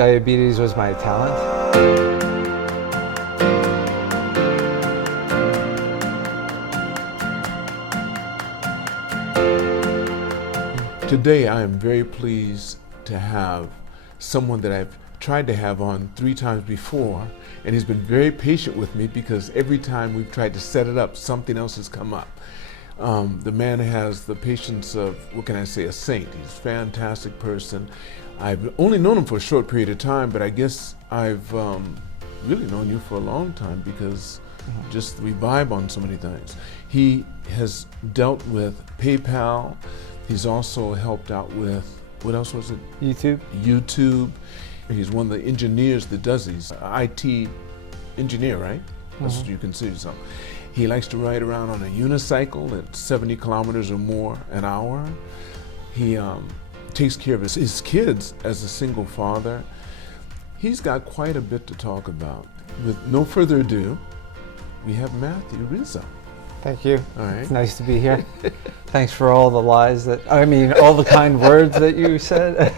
diabetes was my talent. Today I am very pleased to have someone that I've tried to have on 3 times before, and he's been very patient with me because every time we've tried to set it up, something else has come up. The man has the patience of, what can I say, a saint. He's a fantastic person. I've only known him for a short period of time, but I guess I've really known you for a long time because just we vibe on so many things. He has dealt with PayPal. He's also helped out with, what else was it? YouTube. He's one of the engineers that does these, IT engineer, right? That's what you consider yourself. He likes to ride around on a unicycle at 70 kilometers or more an hour. He takes care of his kids as a single father. He's got quite a bit to talk about. With no further ado, we have Matthew Rizzo. Thank you. All right. It's nice to be here. Thanks for all the lies all the kind words that you said.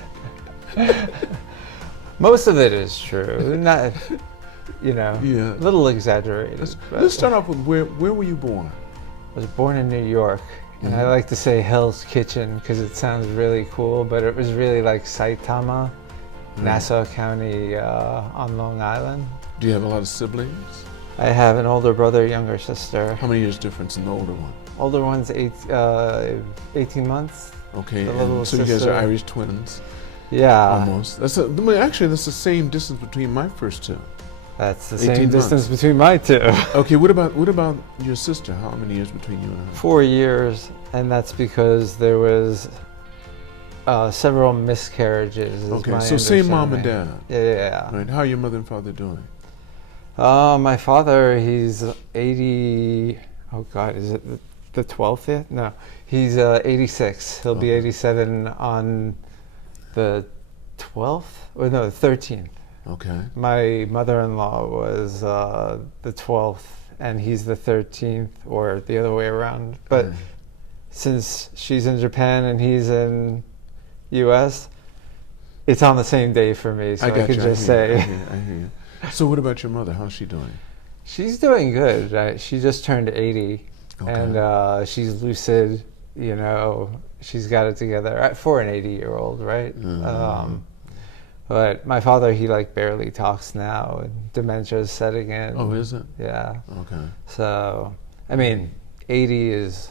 Most of it is true. Not, a little exaggerated. Let's start off with where were you born? I was born in New York, and I like to say Hell's Kitchen because it sounds really cool, but it was really like Saitama, Nassau County on Long Island. Do you have a lot of siblings? I have an older brother, younger sister. How many years difference in the older one? Older one's 18 months. Okay, and so you guys are Irish twins? Yeah. Almost. Actually, that's the same distance between my first two. That's the same distance between my two. Okay, what about your sister? How many years between you and her? 4 years, and that's because there was several miscarriages. Okay, so same mom and dad. Yeah. Right. How are your mother and father doing? My father, he's 80. Oh God, is it the 12th yet? No, he's 86. He'll be 87 on the 12th, or no, the 13th. Okay. My mother-in-law was the 12th, and he's the 13th, or the other way around. But since she's in Japan and he's in U.S., it's on the same day for me, so I could just say. I hear you. So what about your mother? How's she doing? She's doing good. Right? She just turned 80, and she's lucid. She's got it together for an 80-year-old, right? But my father, he barely talks now, and dementia's setting in. Oh, is it? Yeah. Okay. So, 80 is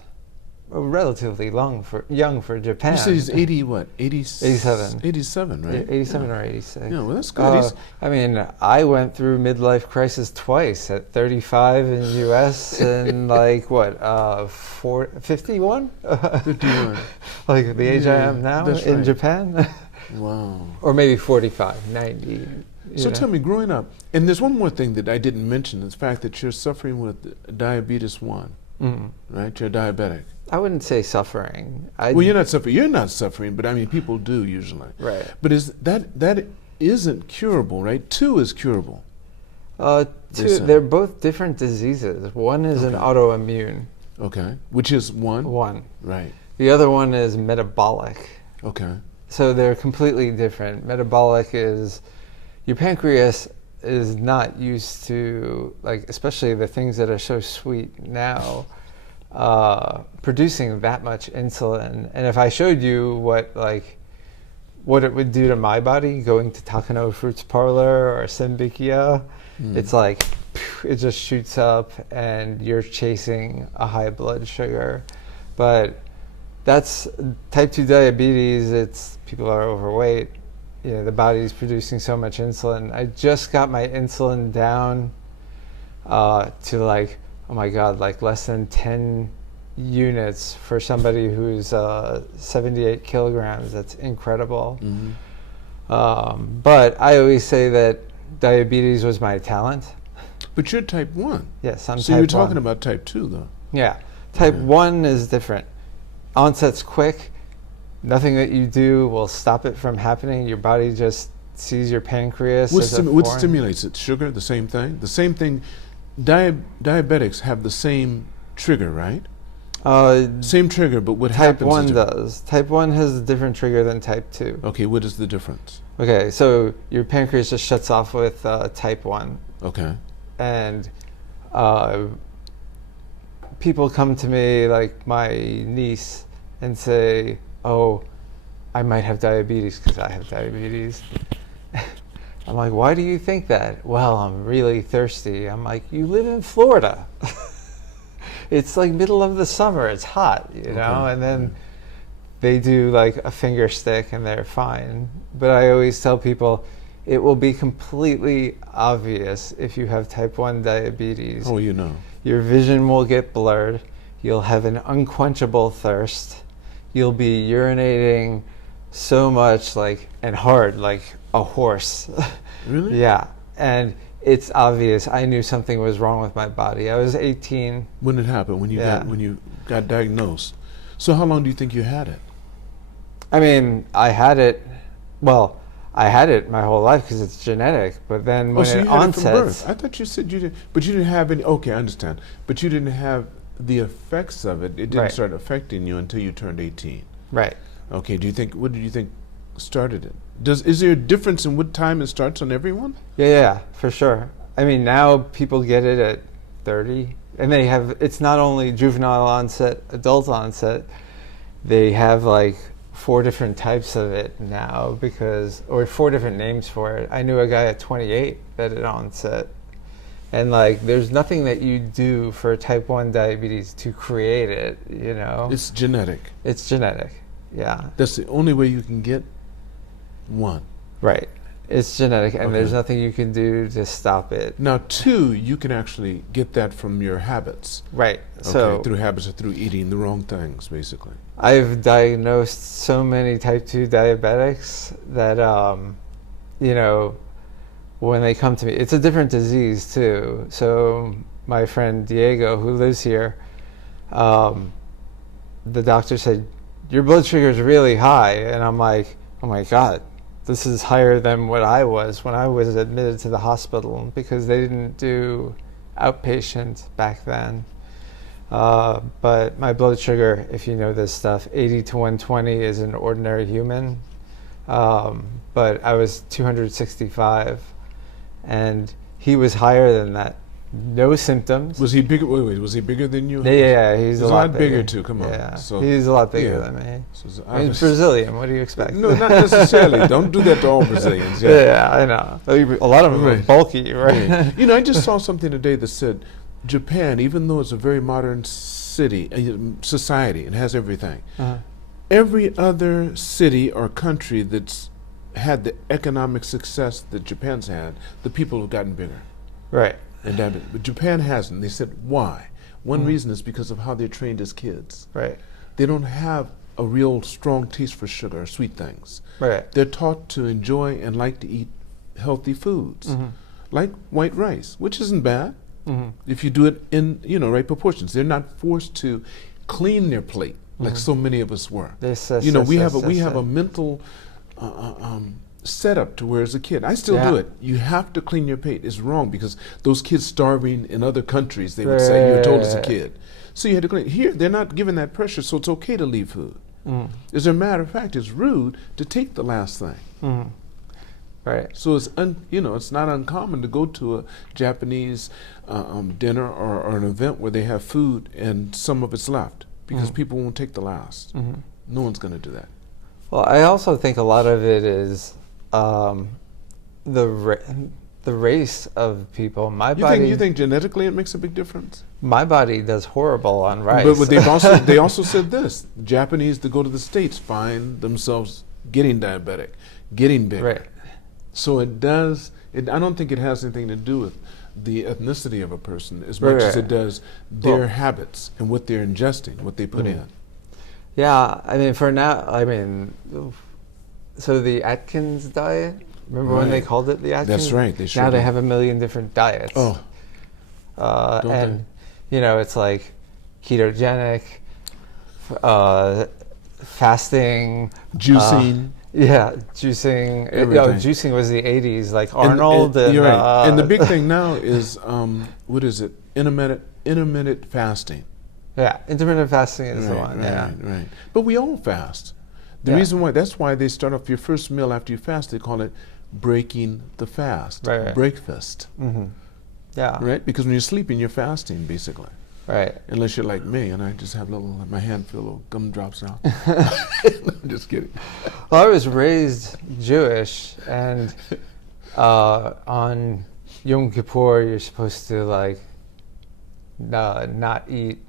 relatively young for Japan. You said he's 80 what? 87. 87, right? 87 or 86. Yeah, well, that's good. I went through midlife crisis twice, at 35 in the U.S. and 51? 51. Like the age I am now in Japan. Wow. Or maybe 45, 90. So tell me, growing up, and there's one more thing that I didn't mention, is the fact that you're suffering with diabetes 1, right? You're diabetic. I wouldn't say suffering. Well, you're not suffering. You're not suffering, but people do usually. Right. But that isn't curable, right? 2 is curable. They're both different diseases. One is an autoimmune. Okay. Which is 1? 1. Right. The other one is metabolic. Okay. So they're completely different. Metabolic is, your pancreas is not used to, especially the things that are so sweet now, producing that much insulin. And if I showed you what it would do to my body, going to Takano Fruits Parlor or Simbikia, it's it just shoots up and you're chasing a high blood sugar. But that's type 2 diabetes. People are overweight. The body's producing so much insulin. I just got my insulin down to oh my God, less than 10 units for somebody who's 78 kilograms. That's incredible. But I always say that diabetes was my talent. But you're type 1. Yes, I'm type 1. So you're talking about type 2, though. Yeah. Type 1 is different. Onset's quick. Nothing that you do will stop it from happening. Your body just sees your pancreas as a What stimulates it? Sugar? The same thing? The same thing. Diabetics have the same trigger, right? Same trigger, but what happens? Type 1 does. Type 1 has a different trigger than type 2. Okay, what is the difference? Okay, so your pancreas just shuts off with type 1. Okay. And people come to me, like my niece, and say, oh, I might have diabetes because I have diabetes. I'm like, why do you think that? Well, I'm really thirsty. I'm like, you live in Florida. It's like middle of the summer. It's hot, you know? And then they do like a finger stick and they're fine. But I always tell people, it will be completely obvious if you have type 1 diabetes. Oh, you know. Your vision will get blurred. You'll have an unquenchable thirst. You'll be urinating so much and hard like a horse. Really? Yeah. And it's obvious. I knew something was wrong with my body. I was 18. When it happened, when you got diagnosed. So how long do you think you had it? I mean, I had it my whole life because it's genetic. But then when so it you had it onsets, from birth. I thought you said you did, but you didn't have any. Okay, I understand. But you didn't have the effects of it. It didn't start affecting you until you turned 18. Right. Okay. What did you think started it? Is there a difference in what time it starts on everyone? Yeah, for sure. I mean, now people get it at 30, and it's not only juvenile onset, adult onset. They have like 4 different types of it now or 4 different names for it. I knew a guy at 28 that had onset. And like, there's nothing that you do for type 1 diabetes to create it, you know? It's genetic. It's genetic, yeah. That's the only way you can get one. Right. It's genetic, and there's nothing you can do to stop it. Now, 2, you can actually get that from your habits. Right. Okay, So through habits or through eating the wrong things, basically. I've diagnosed so many type 2 diabetics that, you know, when they come to me, it's a different disease too. So my friend Diego, who lives here, the doctor said, your blood sugar is really high. And I'm like, oh my God, this is higher than what I was when I was admitted to the hospital, because they didn't do outpatient back then. But my blood sugar, if you know this stuff, 80 to 120 is an ordinary human. But I was 265, and he was higher than that. No symptoms. Was he bigger? Wait, was he bigger than you? Yeah, he's a lot bigger too. Come on. Yeah, so, he's a lot bigger than me. So He's Brazilian. What do you expect? No, not necessarily. Don't do that to all Brazilians. Yeah, I know. A lot of them are bulky, right? Right. You know, I just saw something today that said Japan, even though it's a very modern society, it has everything. Every other city or country that's had the economic success that Japan's had, the people have gotten bigger. Right. But Japan hasn't. They said, why? One reason is because of how they're trained as kids. Right. They don't have a real strong taste for sugar or sweet things. Right. They're taught to enjoy and like to eat healthy foods, like white rice, which isn't bad if you do it in right proportions. They're not forced to clean their plate like so many of us were. We have a mental set up to where as a kid, I still do it. You have to clean your plate. It's wrong because those kids starving in other countries, they would say, you were told as a kid. So you had to clean. Here, they're not given that pressure, so it's okay to leave food. As a matter of fact, it's rude to take the last thing. Right. So it's it's not uncommon to go to a Japanese dinner or an event where they have food and some of it's left because people won't take the last. No one's going to do that. Well, I also think a lot of it is the race of people. My body. You think genetically it makes a big difference? My body does horrible on rice. But they also said this: Japanese that go to the States find themselves getting diabetic, getting bigger. Right. So it does. I don't think it has anything to do with the ethnicity of a person as much as it does their habits and what they're ingesting, what they put in. Yeah, I mean, for now, so the Atkins diet, remember when they called it the Atkins? That's right. They now they have a million different diets. And it's like ketogenic, fasting, juicing. Juicing. Juicing was the 80s, like Arnold. You're right. And the big thing now is, what is it? Intermittent fasting. Yeah, intermittent fasting is the one. Right. But we all fast. The reason why, that's why they start off your first meal after you fast, they call it breaking the fast, breakfast. Yeah. Right? Because when you're sleeping, you're fasting, basically. Right. Unless you're like me, and I just have my hand feel little gumdrops out. I'm just kidding. Well, I was raised Jewish, and on Yom Kippur, you're supposed to like not eat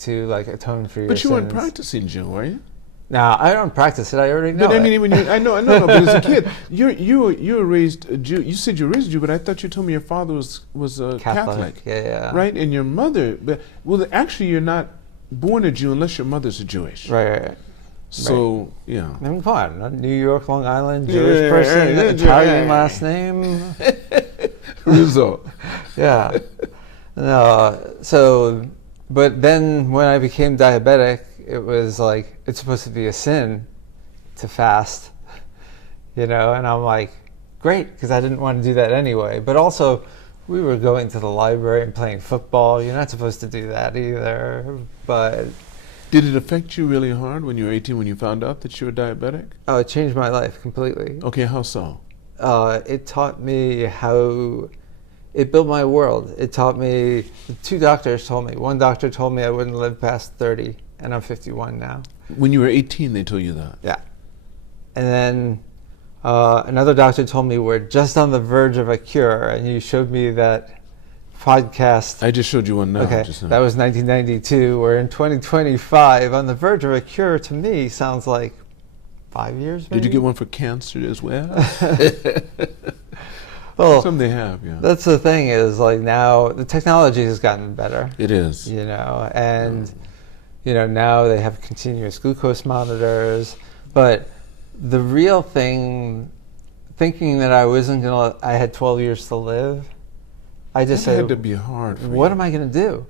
to like atone for your sins. But you weren't practicing Jew, were you? No, I don't practice it. I already know. But I mean, when I know. But as a kid, you were raised a Jew. You said you were raised a Jew, but I thought you told me your father was a Catholic. Yeah. Right, and your mother. Well, actually, you're not born a Jew unless your mother's a Jewish. Right. So yeah. I mean, come on, New York, Long Island, Jewish person, Italian last name. Rizzo. Yeah. No. So, but then when I became diabetic, it was like, it's supposed to be a sin to fast, and I'm like, great, because I didn't want to do that anyway. But also, we were going to the library and playing football. You're not supposed to do that either. But did it affect you really hard when you were 18, when you found out that you were diabetic? Oh, it changed my life completely. Okay, how so? It taught me how, it built my world. It taught me, 2 doctors told me. One doctor told me I wouldn't live past 30. And I'm 51 now. When you were 18, they told you that? Yeah. And then another doctor told me we're just on the verge of a cure, and you showed me that podcast. I just showed you one now. Okay, that was 1992. We're in 2025. On the verge of a cure, to me, sounds like 5 years, maybe? Did you get one for cancer as well? Well, some they have, yeah. That's the thing is, like, now the technology has gotten better. It is. And... now they have continuous glucose monitors, but the real thing, thinking that I had 12 years to live, I just said, had to be hard for what am I going to do?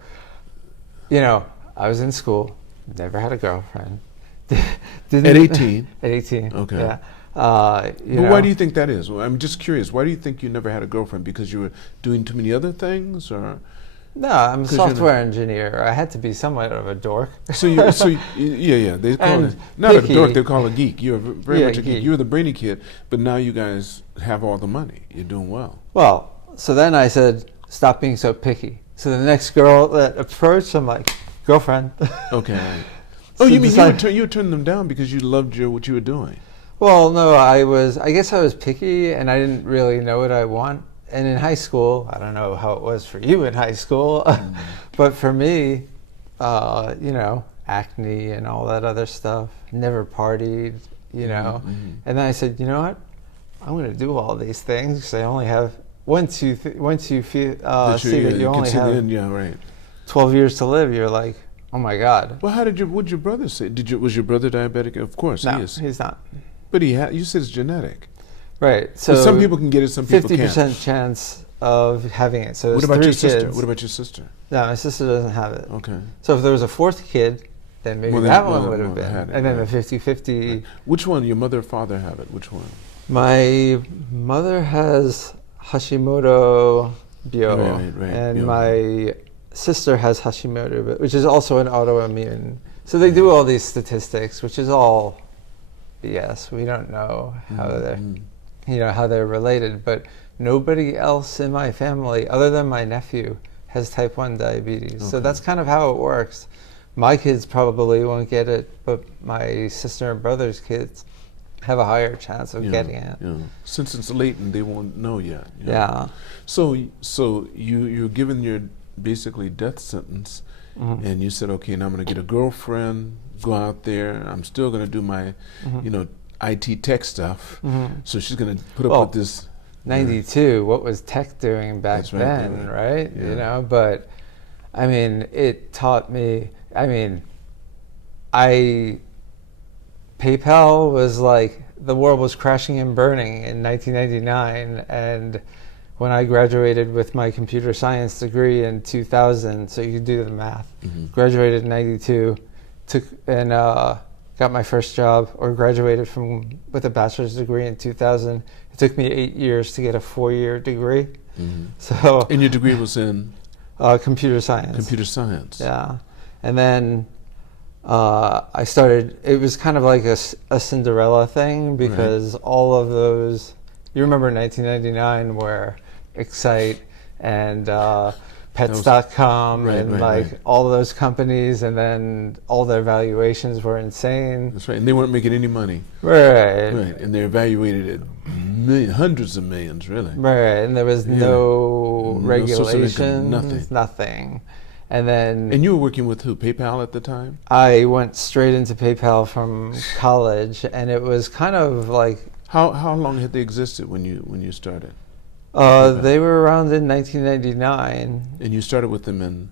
I was in school, never had a girlfriend. At 18? At 18, okay. Yeah. But why do you think that is? Well, I'm just curious. Why do you think you never had a girlfriend? Because you were doing too many other things, or? No, I'm a software engineer. I had to be somewhat of a dork. Yeah. They call it not picky. A dork. They call it a geek. You're very much a geek. You're the brainy kid, but now you guys have all the money. You're doing well. Well, so then I said, stop being so picky. So the next girl that approached, I'm like, girlfriend. Okay. So you mean you turned them down because you loved what you were doing? Well, no, I guess I was picky, and I didn't really know what I want. And in high school, I don't know how it was for you in high school, but for me, acne and all that other stuff, never partied, And then I said, you know what? I'm going to do all these things because I only have, once you see that you only have 12 years to live, you're like, oh my God. Well, what'd your brother say? Was your brother diabetic? Of course, no, he is. He's not. But you said it's genetic. Right. So but some people can get it, some people can't. 50% chance of having it. So what about your sister? Kids. What about your sister? No, my sister doesn't have it. Okay. So if there was a 4th kid, then maybe that one would have been. And then the 50-50. Right. Which one? Your mother or father have it? Which one? My mother has Hashimoto bio, and my sister has Hashimoto, which is also an autoimmune. So they do all these statistics, which is all BS. We don't know how how they're related, but nobody else in my family, other than my nephew, has type 1 diabetes. Okay. So that's kind of how it works. My kids probably won't get it, but my sister and brother's kids have a higher chance of getting it. Yeah. Since it's latent, they won't know yet. Yeah. So you're given your basically death sentence, and you said, okay, now I'm going to get a girlfriend, go out there. I'm still going to do my, IT tech stuff. So she's going to put up with this. 92, what was tech doing back then, right? Yeah. But I mean, it taught me, PayPal was like, the world was crashing and burning in 1999, and when I graduated with my computer science degree in 2000, so you can do the math, graduated in 92, got my first job, or graduated with a bachelor's degree in 2000. It took me 8 years to get a 4-year degree. So. And your degree was in? Computer science. Computer science. Yeah. And then I started, it was kind of like a Cinderella thing, because all of those, you remember 1999 where Excite and Pets.com and all those companies, and then all their valuations were insane. That's right, and they weren't making any money. Right. And they're evaluated at hundreds of millions, really. Right, and there was no regulation, nothing. And then... And you were working with who, PayPal at the time? I went straight into PayPal from college, and it was kind of like... How long had they existed when you started? They were around in 1999. And you started with them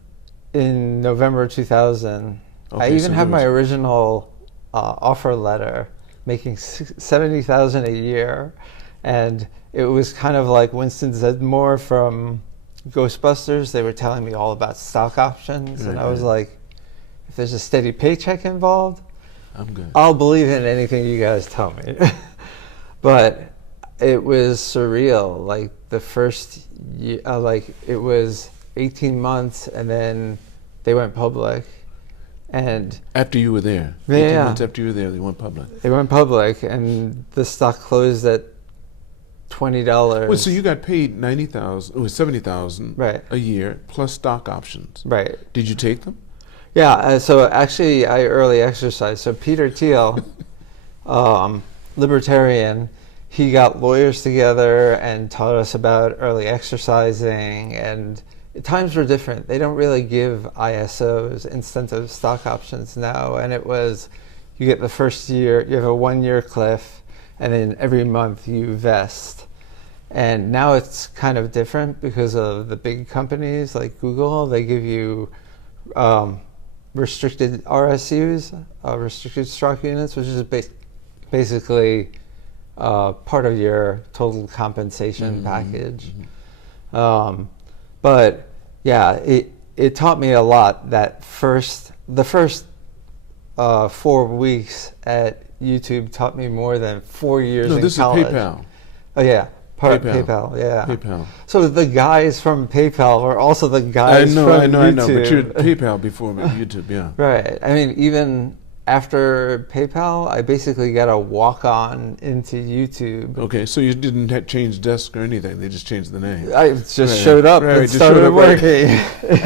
in November 2000. Okay, I even have my original offer letter, making $70,000 a year, and it was kind of like Winston Zeddemore from Ghostbusters. They were telling me all about stock options, and I was like, if there's a steady paycheck involved, I'm good. I'll believe in anything you guys tell me. But it was surreal. Like the first year, it was 18 months, and then they went public. And after you were there, 18 months after you were there, they went public. They went public, and the stock closed at $20. Well, so you got paid $70,000 a year plus stock options. Right. Did you take them? Yeah. So actually, I early exercised. So Peter Thiel, libertarian, he got lawyers together and taught us about early exercising, and times were different. They don't really give ISOs, incentive stock options now, and it was, you get the first year, you have a 1-year cliff, and then every month you vest. And now it's kind of different because of the big companies like Google. They give you restricted RSUs, restricted stock units, which is basically part of your total compensation package. But yeah, it taught me a lot. That the first 4 weeks at YouTube taught me more than 4 years in college. No, this is PayPal. Oh yeah, PayPal, yeah. PayPal. So the guys from PayPal were also the guys from YouTube. I know, but you're PayPal before YouTube, yeah. Right. I mean, even after PayPal, I basically got a walk-on into YouTube. Okay, so you didn't change desk or anything. They just changed the name. I just showed up and started working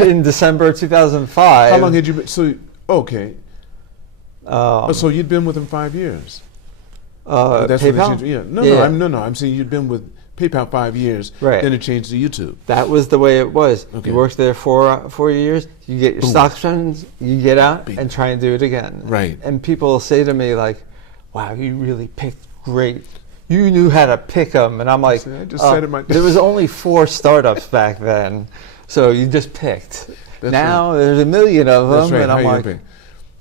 in December 2005. How long had you been? So, okay. So you'd been with them 5 years. That's PayPal? No. I'm saying you'd been with PayPal 5 years. Right. Then it changed to YouTube. That was the way it was. Okay. You worked there for 4 years. You get your stock options. You get out and try and do it again. Right. And people say to me like, "Wow, you really picked great. You knew how to pick them." And I'm like, I just said it there was only 4 startups back then, so you just picked. Now there's a million of them, and I'm like,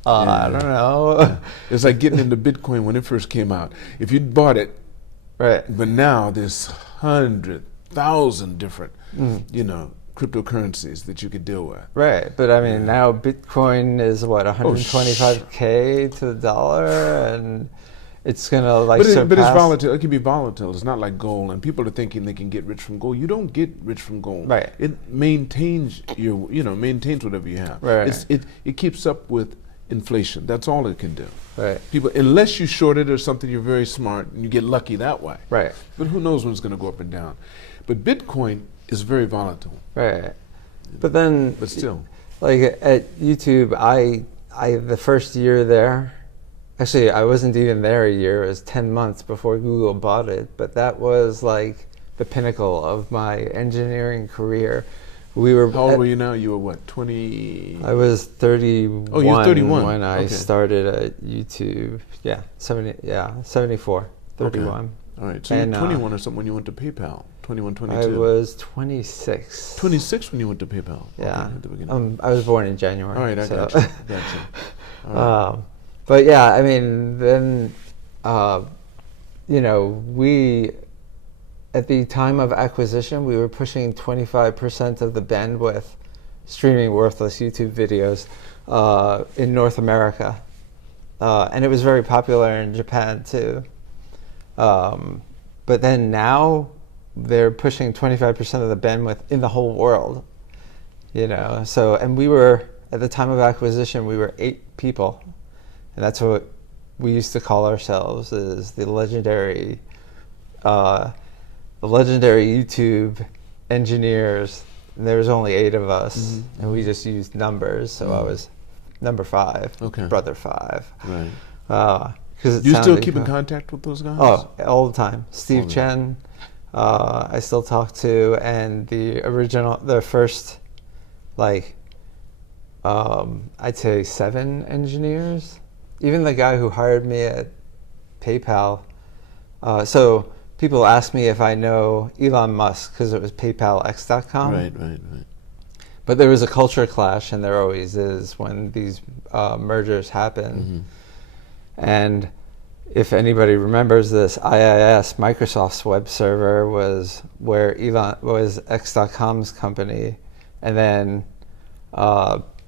I don't know. Yeah. It's like getting into Bitcoin when it first came out. If you'd bought it, but now there's 100,000 different, cryptocurrencies that you could deal with. Right, but I mean now Bitcoin is what, 125K to the dollar, and it's gonna like surpass. But it's volatile. It can be volatile. It's not like gold. And people are thinking they can get rich from gold. You don't get rich from gold. Right. It maintains maintains whatever you have. Right. It keeps up with inflation. That's all it can do. Right. People, unless you short it or something, you're very smart and you get lucky that way. Right. But who knows when it's going to go up and down? But Bitcoin is very volatile. Right. But still, like at YouTube, I the first year there, actually I wasn't even there a year. It was 10 months before Google bought it. But that was like the pinnacle of my engineering career. How old were you now? You were what, 20? I was 31. Oh, you were 31 when I started at YouTube. Yeah, 74, 31. Okay. All right, so you were 21 or something when you went to PayPal. 21, 22. I was 26. 26 when you went to PayPal. Yeah, okay, at the beginning. I was born in January. All right, I got you. All right. But yeah, I mean, then, we, at the time of acquisition, we were pushing 25% of the bandwidth streaming worthless YouTube videos in North America. And it was very popular in Japan too. But then now they're pushing 25% of the bandwidth in the whole world. So, and we were, at the time of acquisition, we were 8 people. and that's what we used to call ourselves, is the legendary YouTube engineers. And there was only 8 of us, and we just used numbers. So I was number 5, brother 5. Right. Because you still keep in contact with those guys? Oh, all the time. Steve Chen, I still talk to, and the first, like, I'd say 7 engineers. Even the guy who hired me at PayPal. So people ask me if I know Elon Musk because it was PayPalX.com. Right. But there was a culture clash, and there always is when these mergers happen. And if anybody remembers this, IIS, Microsoft's web server, was where Elon was X.com's company, and then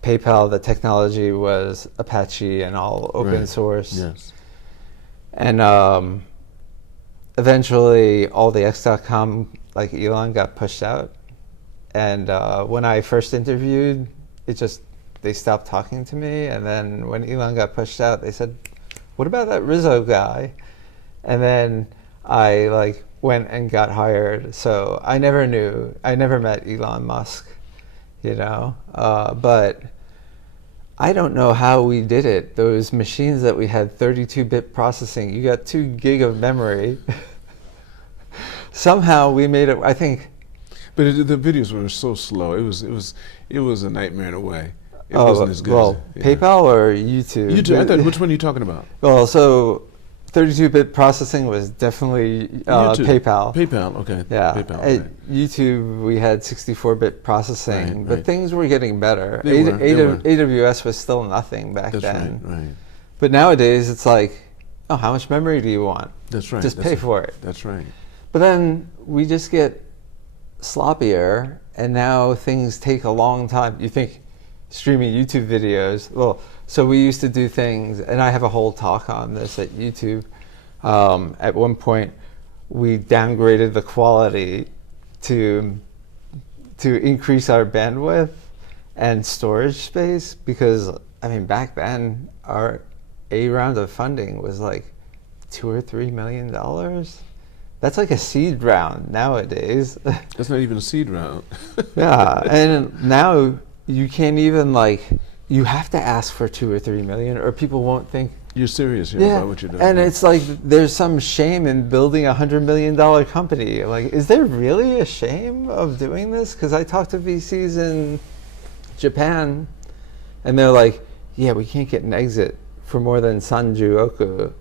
PayPal, the technology, was Apache and all open source. Yes. And eventually all the X.com, like Elon, got pushed out. And when I first interviewed, they stopped talking to me. And then when Elon got pushed out, they said, what about that Rizzo guy? And then I went and got hired. So I never met Elon Musk. But I don't know how we did it. Those machines that we had 32-bit processing, you got 2 gig of memory. Somehow we made it, I think. But the videos were so slow. It was a nightmare in a way. It wasn't as good. Well, PayPal or YouTube? YouTube. I thought, which one are you talking about? Well, so 32-bit processing was definitely PayPal. PayPal, okay. Yeah. PayPal, At YouTube, we had 64-bit processing, but things were getting better. They were. AWS was still nothing back then. Right. But nowadays, it's like, oh, how much memory do you want? That's right. Just pay for it. That's right. But then we just get sloppier, and now things take a long time. You think streaming YouTube videos, well, so we used to do things, and I have a whole talk on this at YouTube. At one point, we downgraded the quality to increase our bandwidth and storage space, because, I mean, back then, our A round of funding was like $2 or $3 million. That's like a seed round nowadays. That's not even a seed round. Yeah, and now you can't even, you have to ask for 2 or 3 million, or people won't think you're serious here about what you're doing. And it's like there's some shame in building $100 million company. Like, is there really a shame of doing this? Because I talked to VCs in Japan, and they're like, "Yeah, we can't get an exit for more than Sanjuoku."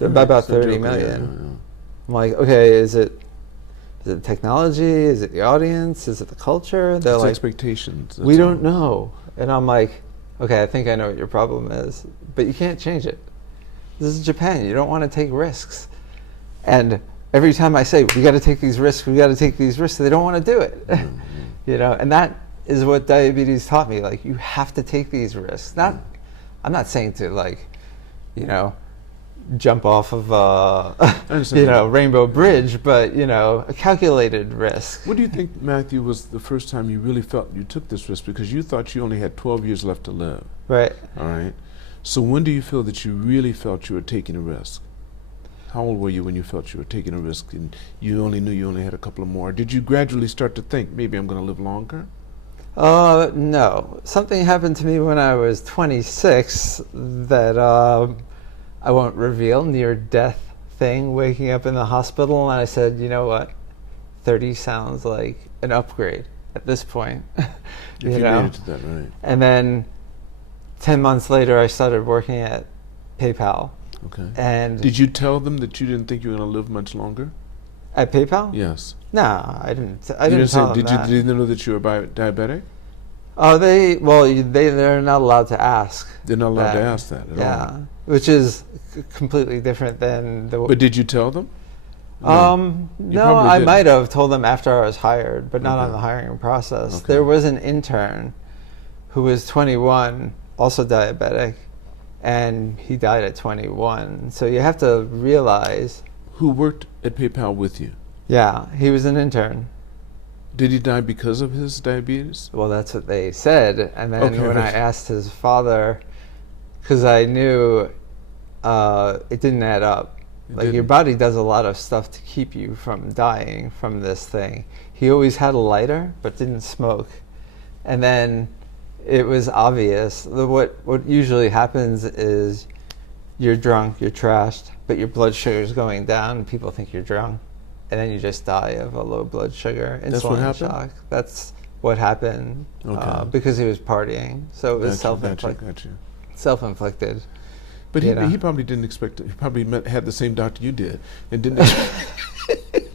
About 30 million. Yeah. I'm like, okay, is it technology? Is it the audience? Is it the culture? They're like, expectations. We don't know. And I'm like, okay, I think I know what your problem is, but you can't change it. This is Japan. You don't want to take risks. And every time I say, we got to take these risks, they don't want to do it. And that is what diabetes taught me. Like, you have to take these risks. I'm not saying to jump off of Rainbow Bridge, but a calculated risk. What do you think, Matthew, was the first time you really felt you took this risk? Because you thought you only had 12 years left to live. Right. All right. So when do you feel that you really felt you were taking a risk? How old were you when you felt you were taking a risk and you only knew you only had a couple of more? Did you gradually start to think, maybe I'm going to live longer? No. Something happened to me when I was 26 that I won't reveal, near-death thing, waking up in the hospital, and I said, you know what, 30 sounds like an upgrade at this point. You made it to that, right. And then 10 months later, I started working at PayPal. Okay. And did you tell them that you didn't think you were going to live much longer? At PayPal? Yes. No, I didn't tell them that. Did they know that you were diabetic? Oh, they're not allowed to ask. They're not allowed to ask that at all. Yeah, which is completely different than the. But did you tell them? No, I might have told them after I was hired, but not on the hiring process. Okay. There was an intern who was 21, also diabetic, and he died at 21. So you have to realize. Who worked at PayPal with you? Yeah, he was an intern. Did he die because of his diabetes? Well, that's what they said. And then when I asked his father, because I knew it didn't add up. Like your body does a lot of stuff to keep you from dying from this thing. He always had a lighter, but didn't smoke. And then it was obvious. What usually happens is you're drunk, you're trashed, but your blood sugar is going down, and people think you're drunk. And then you just die of a low blood sugar, insulin shock. That's what happened because he was partying. So it was self-inflicted. But he probably didn't expect it. He probably had the same doctor you did and didn't expect.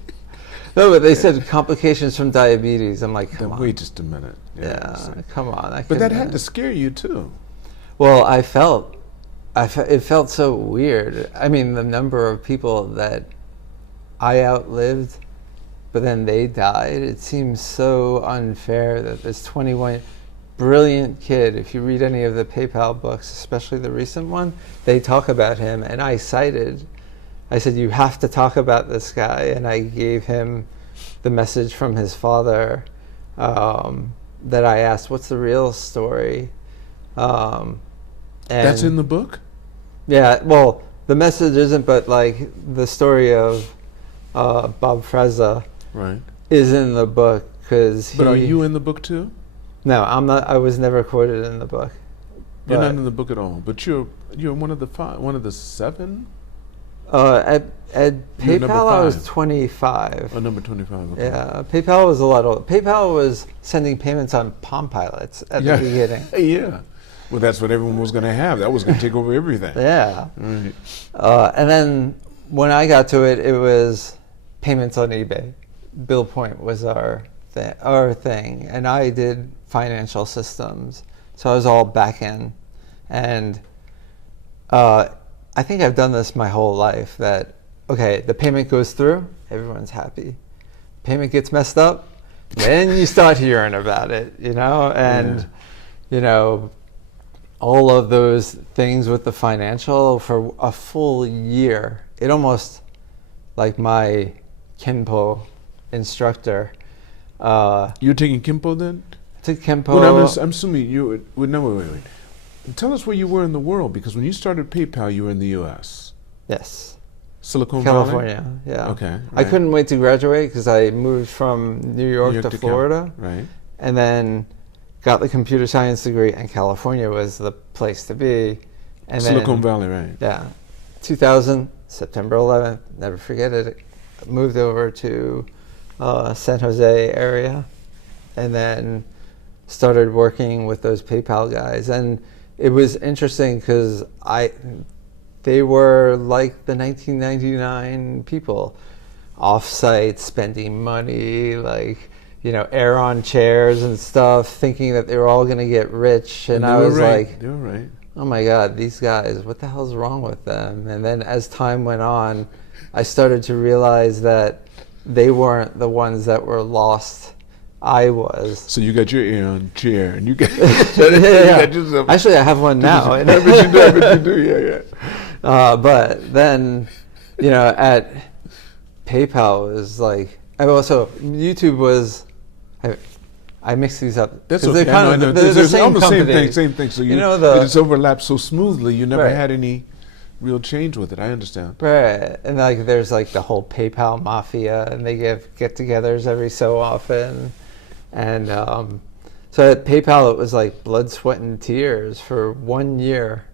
No, but they said complications from diabetes. I'm like, come on. Wait just a minute. Yeah, come on. But that had to scare you too. Well, it felt so weird. I mean, the number of people that I outlived, but then they died. It seems so unfair that this 21 brilliant kid, if you read any of the PayPal books, especially the recent one, they talk about him, and I said, you have to talk about this guy, and I gave him the message from his father that I asked, what's the real story? And that's in the book? Yeah, well, the message isn't, but like the story of Bob Frezza is in the book. But are you in the book too? No, I'm not. I was never quoted in the book. You're not in the book at all. But you're one of the 7. At PayPal, I was 25. Oh, number 25. Okay. Yeah, PayPal was a lot older. PayPal was sending payments on Palm Pilots at the beginning. Yeah. Well, that's what everyone was going to have. That was going to take over everything. Yeah. Right. And then when I got to it, it was payments on eBay. Bill Point was our thing, and I did financial systems, so I was all back end. And I think I've done this my whole life. That the payment goes through, everyone's happy. Payment gets messed up, then you start hearing about it, and all of those things with the financial for a full year. It almost, like my Kenpo instructor. You're taking Kenpo then? I took Kenpo. Well, I'm assuming you would. No, wait. Tell us where you were in the world, because when you started PayPal, you were in the U.S. Yes. Silicon California, Valley? yeah. Okay. Right. I couldn't wait to graduate because I moved from New York to Florida. Right. And then got the computer science degree, and California was the place to be. And Silicon Valley, right. Yeah. 2000, September 11th, never forget it. Moved over to San Jose area, and then started working with those PayPal guys. And it was interesting because they were like the 1999 people, off-site, spending money, like, air on chairs and stuff, thinking that they were all going to get rich. And I was like, you're right. Oh my God, these guys, what the hell's wrong with them? And then as time went on, I started to realize that they weren't the ones that were lost. I was. So you got your air on chair, and you got, yourself. Actually, I have one now. I bet you do, yeah. But then, at PayPal was like, also YouTube was. I mix these up. That's okay. They're the same company. Same thing. So it's overlapped so smoothly. You never had any real change with it. I understand. Right, and like there's like the whole PayPal mafia, and they give get-togethers every so often, and so at PayPal it was like blood, sweat, and tears for 1 year.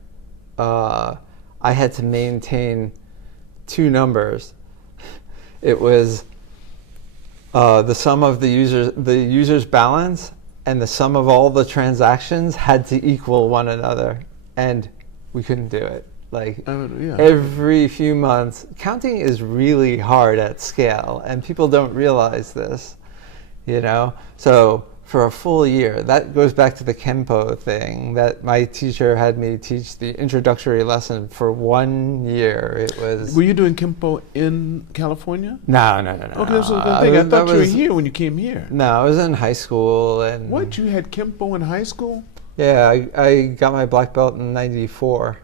I had to maintain 2 numbers. It was the sum of the user's balance and the sum of all the transactions had to equal one another, and we couldn't do it. Like every few months, counting is really hard at scale, and people don't realize this, So for a full year, that goes back to the Kenpo thing that my teacher had me teach the introductory lesson for 1 year. It was. Were you doing Kenpo in California? No. Okay, that's the thing. I thought you were here when you came here. No, I was in high school. And what? You had Kenpo in high school? Yeah, I got my black belt in '94.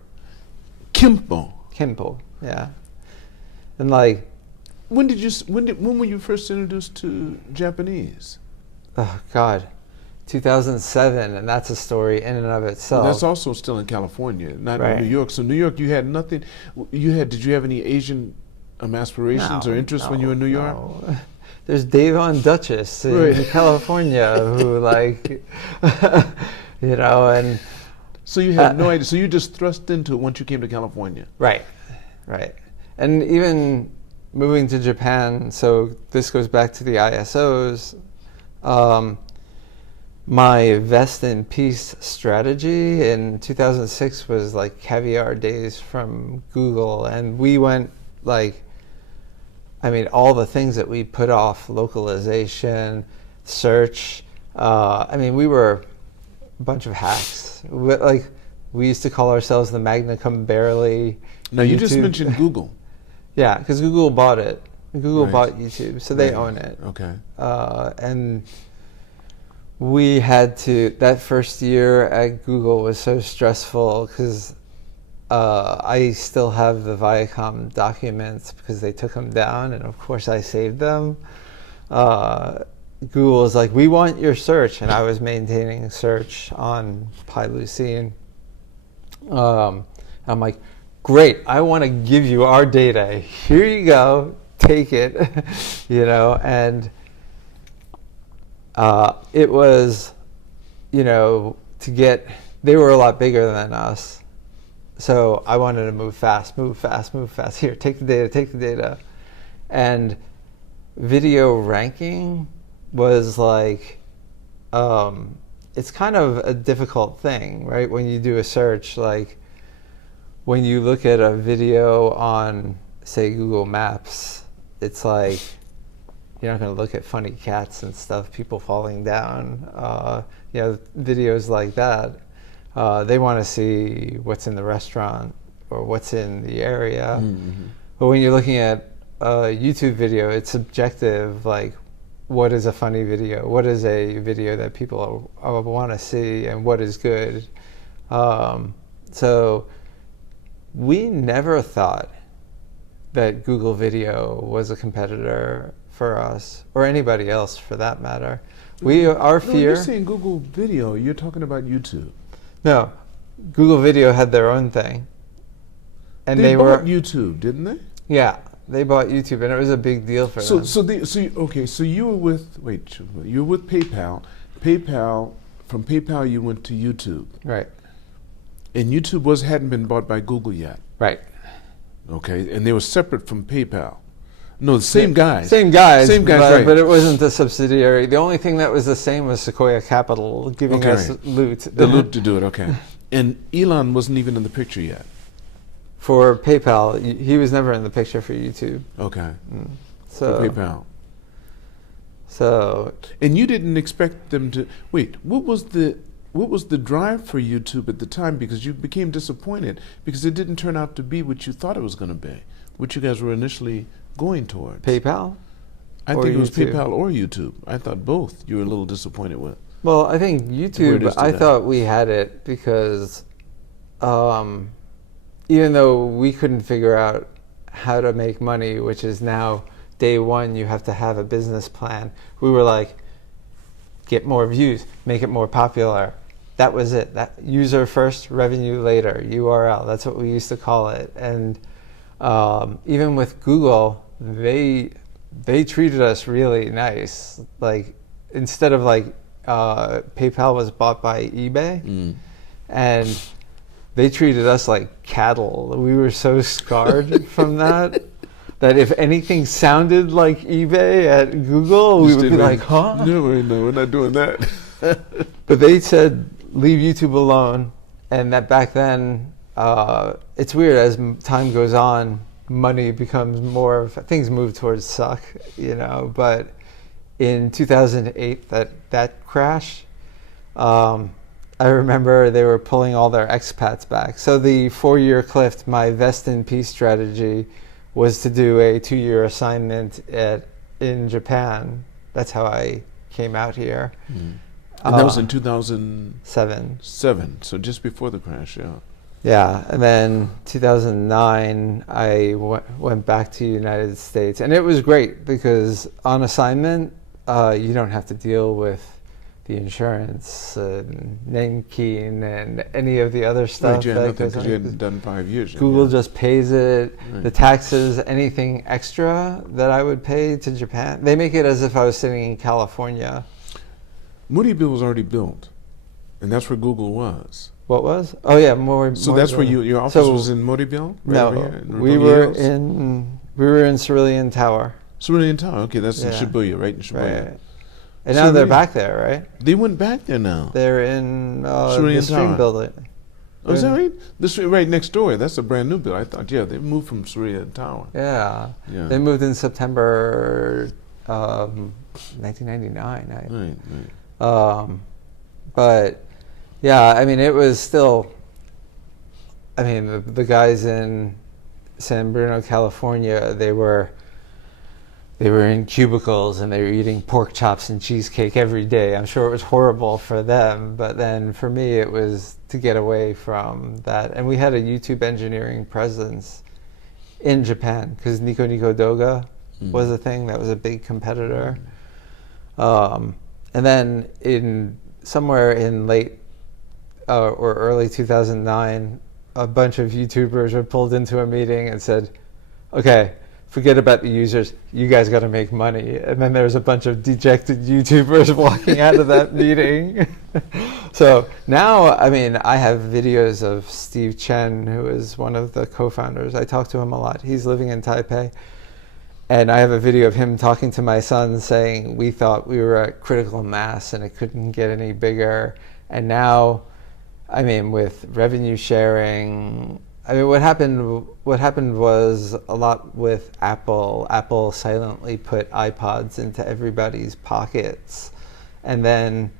Kenpo, yeah. And like, when were you first introduced to Japanese? Oh God, 2007, and that's a story in and of itself. Well, that's also still in California, not Right. in New York. So New York, you had nothing. Did you have any Asian aspirations or interests when you were in New York? No. There's Davon Duchess in Right. California who and So you had no idea. So you just thrust into it once you came to California. right. And even moving to Japan, so this goes back to the ISOs. My vest in peace strategy in 2006 was like caviar days from Google, and we went all the things that we put off, localization, search, we were a bunch of hacks. We used to call ourselves the Magna Cum Barely. Now you just YouTube. mentioned Google. Yeah, because Google bought it. Google Right. bought YouTube, so they Right. own it. Okay. And we had to, that first year at Google was so stressful because I still have the Viacom documents because they took them down, and of course I saved them. Google was like, we want your search, and I was maintaining search on PyLeucine. I'm like, great, I want to give you our data. Here you go, take it, and it was, they were a lot bigger than us. So I wanted to move fast. Here, take the data. And video ranking was it's kind of a difficult thing, right? When you do a search, when you look at a video on, say, Google Maps, it's you're not going to look at funny cats and stuff, people falling down, videos like that. They want to see what's in the restaurant or what's in the area. Mm-hmm. But when you're looking at a YouTube video, it's subjective, what is a funny video? What is a video that people want to see, and what is good? So we never thought that Google Video was a competitor for us, or anybody else for that matter. Our fear. You're saying Google Video. You're talking about YouTube. No, Google Video had their own thing, and They were bought YouTube, didn't they? Yeah, they bought YouTube, and it was a big deal for them. So you were with PayPal. From PayPal you went to YouTube. Right. And YouTube hadn't been bought by Google yet. Right. Okay, and they were separate from PayPal. No, the same guys. Same guys, right. But it wasn't a subsidiary. The only thing that was the same was Sequoia Capital giving us loot. The loot to do it, okay. And Elon wasn't even in the picture yet. For PayPal, he was never in the picture for YouTube. Okay. So For PayPal. So. And you didn't expect them to wait. What was the drive for YouTube at the time? Because you became disappointed because it didn't turn out to be what you thought it was going to be, what you guys were initially going towards. PayPal? I think it was PayPal or YouTube. I thought both you were a little disappointed with. Well, I think YouTube, I thought we had it because even though we couldn't figure out how to make money, which is now day one, you have to have a business plan. We were like, get more views, make it more popular. That was it. That user first, revenue later, URL. That's what we used to call it. And even with Google, they treated us really nice. Instead of PayPal was bought by eBay, and they treated us like cattle. We were so scarred from that if anything sounded like eBay at Google, we would be like, huh? No, we're not doing that. But they said, leave YouTube alone. And that back then, it's weird, as time goes on, money becomes more, things move towards suck, but in 2008, that crash, I remember they were pulling all their expats back. So the 4-year cliff, my vest in peace strategy was to do a 2-year assignment in Japan. That's how I came out here. And that was in 2007. 7. So just before the crash, yeah. Yeah, and then 2009, I went back to the United States. And it was great because on assignment, you don't have to deal with the insurance and Nenkeen and any of the other stuff. Right, yeah, that nothing goes because on. you hadn't done 5 years yet. Google yeah. just pays it. Right. The taxes, anything extra that I would pay to Japan, they make it as if I was sitting in California. Moodyville was already built, and that's where Google was. What was? Oh yeah, more. So more that's where your office was in Moodyville? Right over No, here in we Beverly were Hills? in Cerulean Tower. Cerulean Tower. Okay, that's in Yeah. Shibuya, right in Shibuya. Right. And now they're Cerulean. back there, right? They went back there now. They're in the Cerulean Stream Tower. building. Oh, is that right? This is right next door. That's a brand new building. I thought, yeah, they moved from Cerulean Tower. Yeah. Yeah. They moved in September 1999. Right. But yeah, I mean, it was still. I mean, the guys in San Bruno, California, they were in cubicles and they were eating pork chops and cheesecake every day. I'm sure it was horrible for them, but then for me, it was to get away from that. And we had a YouTube engineering presence in Japan because Nico Nico Doga was a thing that was a big competitor. And then somewhere in late or early 2009, a bunch of YouTubers were pulled into a meeting and said, okay, forget about the users, you guys got to make money. And then there was a bunch of dejected YouTubers walking out of that meeting. So now, I mean, I have videos of Steve Chen, who is one of the co-founders. I talk to him a lot. He's living in Taipei. And I have a video of him talking to my son saying, we thought we were at critical mass and it couldn't get any bigger. And now, I mean, with revenue sharing, I mean, what happened was a lot with Apple. Apple silently put iPods into everybody's pockets. And then,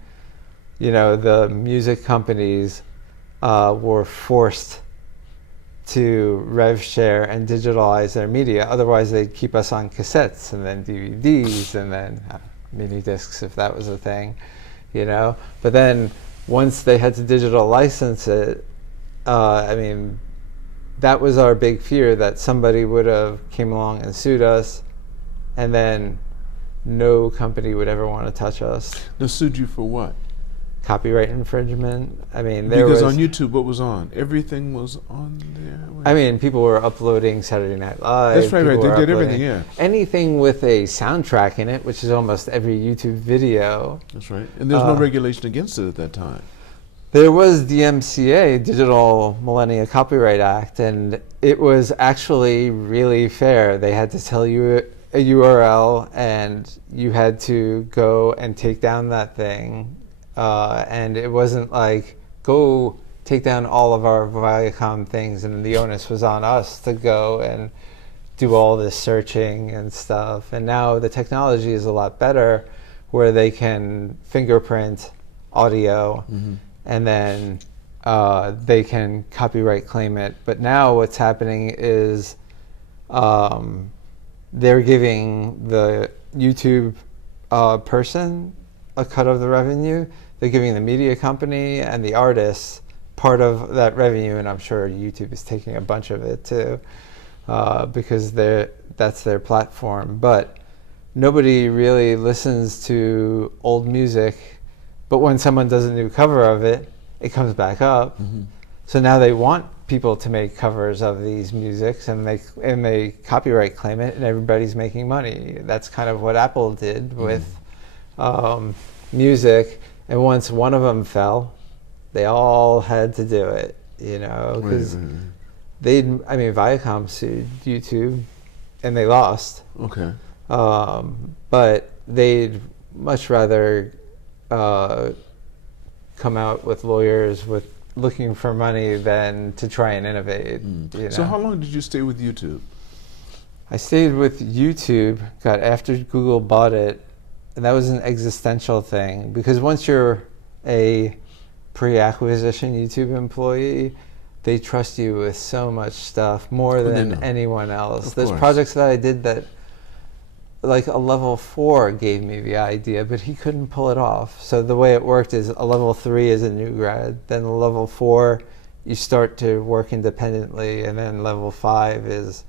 you know, the music companies were forced to rev-share and digitalize their media. Otherwise, they'd keep us on cassettes and then DVDs and then mini discs, if that was a thing, you know. But then once they had to digital license it, I mean, that was our big fear, that somebody would have came along and sued us, and then no company would ever want to touch us. They sued you for what? Copyright infringement. I mean, because on YouTube, what was on? Everything was on there. I mean, people were uploading Saturday Night Live. That's right, right. They did everything, yeah. Anything with a soundtrack in it, which is almost every YouTube video. That's right. And there's no regulation against it at that time. There was DMCA, Digital Millennia Copyright Act, and it was actually really fair. They had to tell you a URL, and you had to go and take down that thing. And it wasn't like, go take down all of our Viacom things, and the onus was on us to go and do all this searching and stuff. And now the technology is a lot better, where they can fingerprint audio, and then they can copyright claim it. But now what's happening is they're giving the YouTube person a cut of the revenue. They're giving the media company and the artists part of that revenue, and I'm sure YouTube is taking a bunch of it too, because that's their platform. But nobody really listens to old music, but when someone does a new cover of it, it comes back up. So now they want people to make covers of these musics, and they copyright claim it, and everybody's making money. That's kind of what Apple did with music. And once one of them fell, they all had to do it, you know, because Viacom sued YouTube, and they lost. Okay. But they'd much rather come out with lawyers with looking for money than to try and innovate. You know? So how long did you stay with YouTube? I stayed with YouTube, after Google bought it, and that was an existential thing, because once you're a pre-acquisition YouTube employee, they trust you with so much stuff, more than anyone else. There's projects that I did that, like a level 4 gave me the idea, but he couldn't pull it off. So the way it worked is a level 3 is a new grad, then a level 4 you start to work independently, and then level 5 is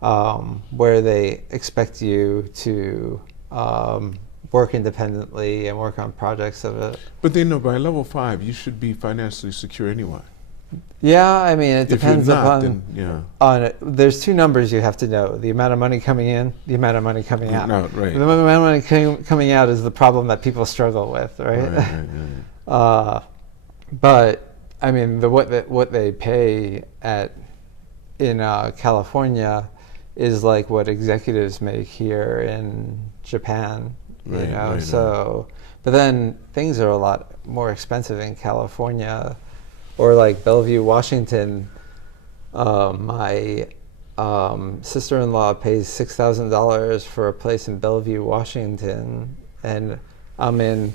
where they expect you to work independently and work on projects of it. But then, no, by level 5, you should be financially secure anyway. Yeah, I mean, it depends if you're not, upon. Then, yeah. On it. There's two numbers you have to know: the amount of money coming in, the amount of money coming out. No, right. The amount of money coming out is the problem that people struggle with, right? Right. But I mean, what they pay in California is like what executives make here in Japan. Right, You know, right, so. But then things are a lot more expensive in California. Or like Bellevue, Washington, my sister-in-law pays $6,000 for a place in Bellevue, Washington, and I'm in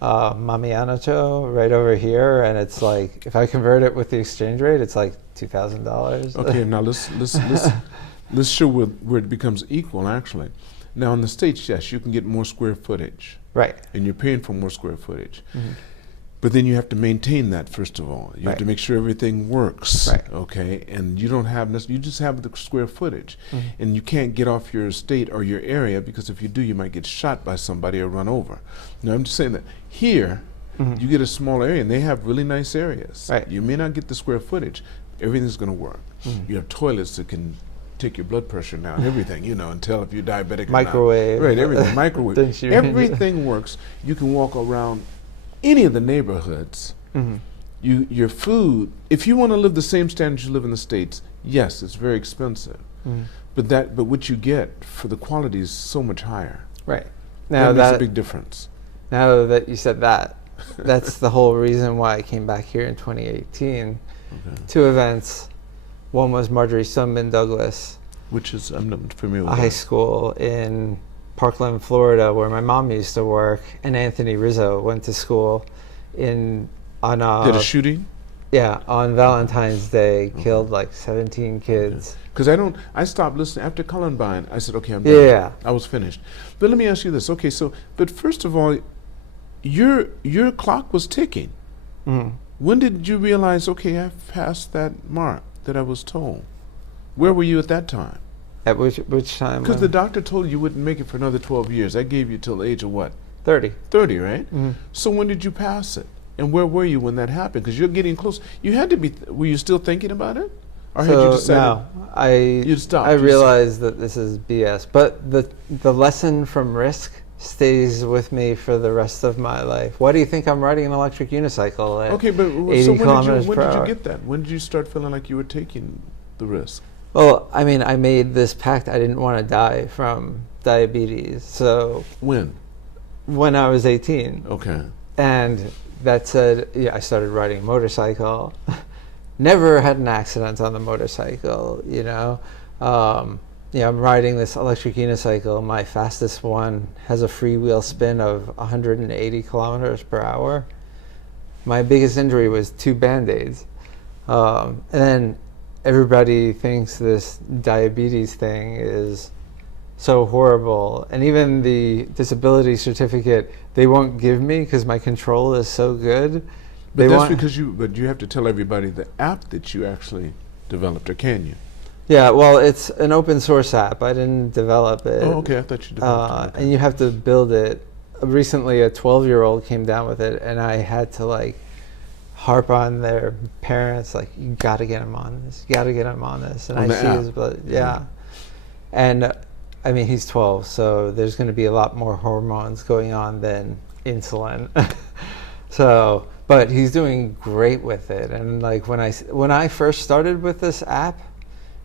Mamianacho, right over here, and it's like, if I convert it with the exchange rate, it's like $2,000. Okay, now let's show where it becomes equal, actually. Now, in the States, yes, you can get more square footage. Right. And you're paying for more square footage. Mm-hmm. But then you have to maintain that, first of all. You have to make sure everything works, okay? And you don't have you just have the square footage. Mm-hmm. And you can't get off your state or your area, because if you do, you might get shot by somebody or run over. Now, I'm just saying that here, you get a small area, and they have really nice areas. Right. You may not get the square footage. Everything's going to work. Mm-hmm. You have toilets that can take your blood pressure now and everything, you know, and tell if you're diabetic Microwave. or not. Right, everything. Microwave. Everything works. You can walk around any of the neighborhoods. Mm-hmm. Your food, if you want to live the same standards you live in the States, yes, it's very expensive. Mm-hmm. But what you get for the quality is so much higher. Right. Now that makes a big difference. Now that you said that, that's the whole reason why I came back here in 2018. Okay. 2 events. One was Marjory Stoneman Douglas, which is, I'm not familiar with a high school in Parkland, Florida, where my mom used to work, and Anthony Rizzo went to school did a shooting? Yeah, on Valentine's Day, killed like 17 kids. Because I stopped listening after Columbine. I said, okay, I'm done. Yeah. I was finished. But let me ask you this. Okay, but first of all, your clock was ticking. Mm-hmm. When did you realize, okay, I've passed that mark that I was told? Where were you at that time? At which time? Because the doctor told you wouldn't make it for another 12 years. That gave you till the age of what? 30. 30, right? Mm-hmm. So when did you pass it? And where were you when that happened? Because you're getting close. You had to be, were you still thinking about it? Or had you decided? No, you'd stopped. I realized that this is BS. But the lesson from risk stays with me for the rest of my life. Why do you think I'm riding an electric unicycle at 80 kilometers per hour? When did you get that? When did you start feeling like you were taking the risk? Well, I mean, I made this pact. I didn't want to die from diabetes. So when I was 18. Okay. And that said, I started riding a motorcycle. Never had an accident on the motorcycle, you know. I'm riding this electric unicycle. My fastest one has a freewheel spin of 180 kilometers per hour. My biggest injury was 2 Band-Aids. And then everybody thinks this diabetes thing is so horrible. And even the disability certificate, they won't give me because my control is so good. But that's because you have to tell everybody the app that you actually developed, or can you? Yeah, well, it's an open source app. I didn't develop it. Oh, okay, I thought you developed it. Okay. And you have to build it. Recently, a 12-year-old came down with it, and I had to harp on their parents, like, you got to get him on this. You got to get him on this. And on I see his blood. Yeah. And I mean, he's 12, so there's going to be a lot more hormones going on than insulin. But he's doing great with it. And when I first started with this app,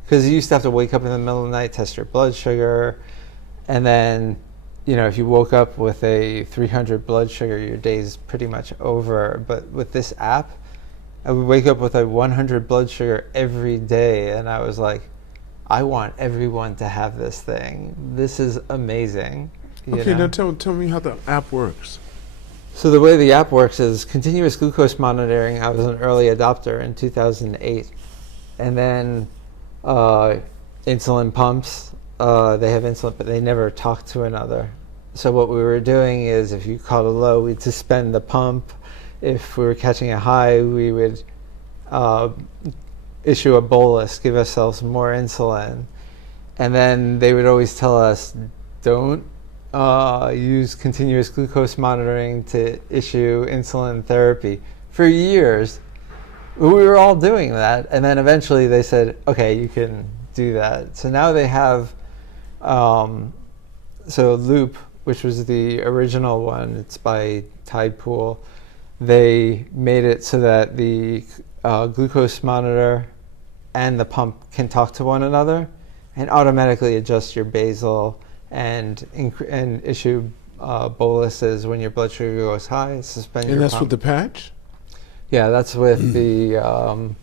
because you used to have to wake up in the middle of the night, test your blood sugar, and then, if you woke up with a 300 blood sugar, your day's pretty much over. But with this app, I would wake up with a 100 blood sugar every day, and I was like, I want everyone to have this thing. This is amazing. Okay, now tell me how the app works. So the way the app works is continuous glucose monitoring. I was an early adopter in 2008. And then insulin pumps. They have insulin, but they never talk to another. So what we were doing is, if you caught a low, we'd suspend the pump. If we were catching a high, we would issue a bolus, give ourselves more insulin. And then they would always tell us, don't use continuous glucose monitoring to issue insulin therapy. For years, we were all doing that, and then eventually they said, okay, you can do that. So now they have, so Loop, which was the original one, it's by Tide Pool, they made it so that the glucose monitor and the pump can talk to one another and automatically adjust your basal and issue boluses when your blood sugar goes high, suspend your And that's pump. with the patch? Yeah, that's with the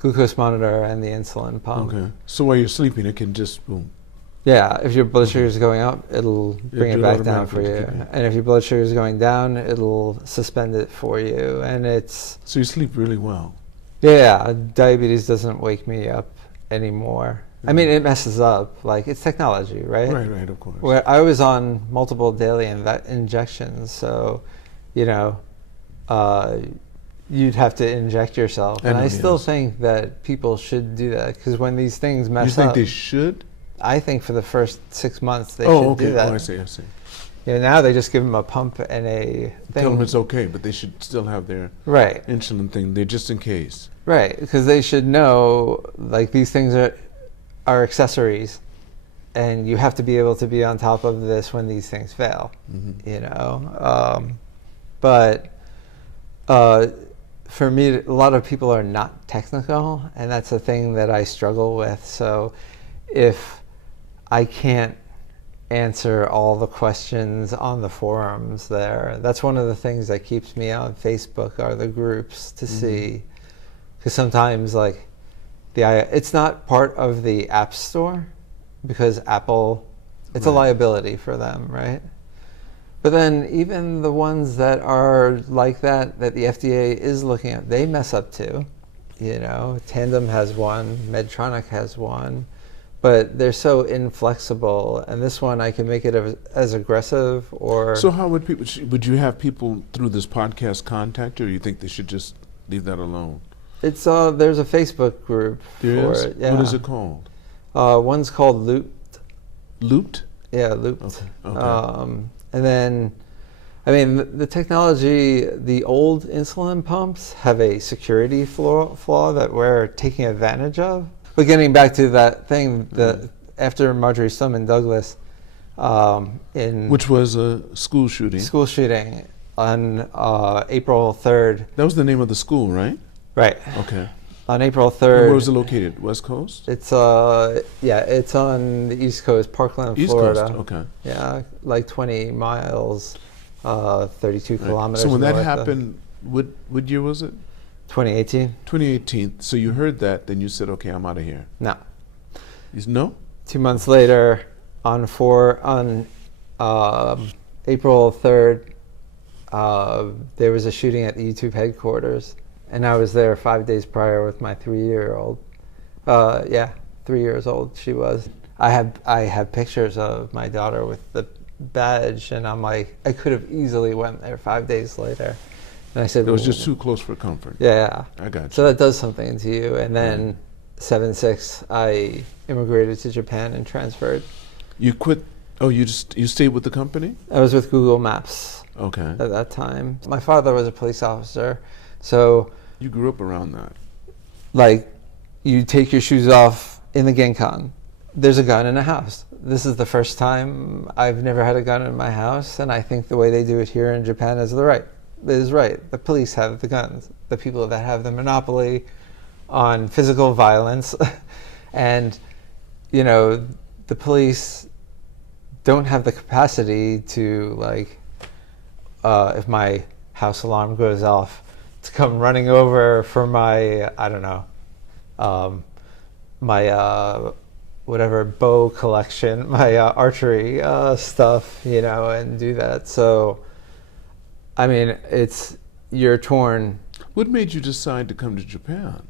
glucose monitor and the insulin pump. Okay. So while you're sleeping, it can just boom. Yeah, if your blood sugar is going up, it'll bring it do it back down for automatically, you. okay. And if your blood sugar is going down, it'll suspend it for you. And it's, So you sleep really well. yeah, diabetes doesn't wake me up anymore. I mean, it messes up. Like, it's technology, right? Right, of course. Where I was on multiple daily injections, so, you know, you'd have to inject yourself. And I still think that people should do that, because when these things mess up... You think they should? I think for the first 6 months they should do that. Oh, I see. You know, now they just give them a pump and a thing. Tell them it's okay, but they should still have their Right. insulin thing there just in case. Right, because they should know, like, these things are accessories, and you have to be able to be on top of this when these things fail, you know. But for me, a lot of people are not technical, and that's a thing that I struggle with. So if I can't answer all the questions on the forums there, that's one of the things that keeps me on Facebook, are the groups to see. Because sometimes, like, it's not part of the App Store, because Apple, it's a liability for them, right? But then even the ones that are like that the FDA is looking at, they mess up too. You know, Tandem has one, Medtronic has one, but they're so inflexible. And this one, I can make it as aggressive or... So how would people, would you have people through this podcast contact you, or you think they should just leave that alone? It's there's a Facebook group for it. Yeah. What is it called? One's called Looped. Looped? Yeah, Looped. Okay. And then, I mean, the technology, the old insulin pumps have a security flaw that we're taking advantage of. But getting back to that thing, after Marjory Stoneman Douglas, which was a school shooting on April 3rd. That was the name of the school, right? Right. Okay. On April 3rd. Where was it located? West Coast? It's it's on the East Coast, Parkland, East Florida. Coast, okay. Yeah, like 20 miles, 32 kilometers. So when that north of- happened, what year was it? 2018? 2018. So you heard that, then you said, okay, I'm out of here. No. No? 2 months later, on April 3rd, there was a shooting at the YouTube headquarters. And I was there 5 days prior with my 3-year-old. 3 years old she was. I have pictures of my daughter with the badge, and I'm like, I could have easily went there 5 days later. And I said, It was just too close for comfort. Yeah. I got you. So that does something to you. And then 7/6, I immigrated to Japan and transferred. You quit? Oh, you stayed with the company? I was with Google Maps Okay. at that time. My father was a police officer, so You grew up around that. like, you take your shoes off in the Genkan. There's a gun in a house. This is the first time I've never had a gun in my house, and I think the way they do it here in Japan is right. The police have the guns. The people that have the monopoly on physical violence, and you know, the police don't have the capacity to, like, if my house alarm goes off, to come running over for my, I don't know, my whatever bow collection, my archery stuff, you know, and do that. So, I mean, you're torn. What made you decide to come to Japan?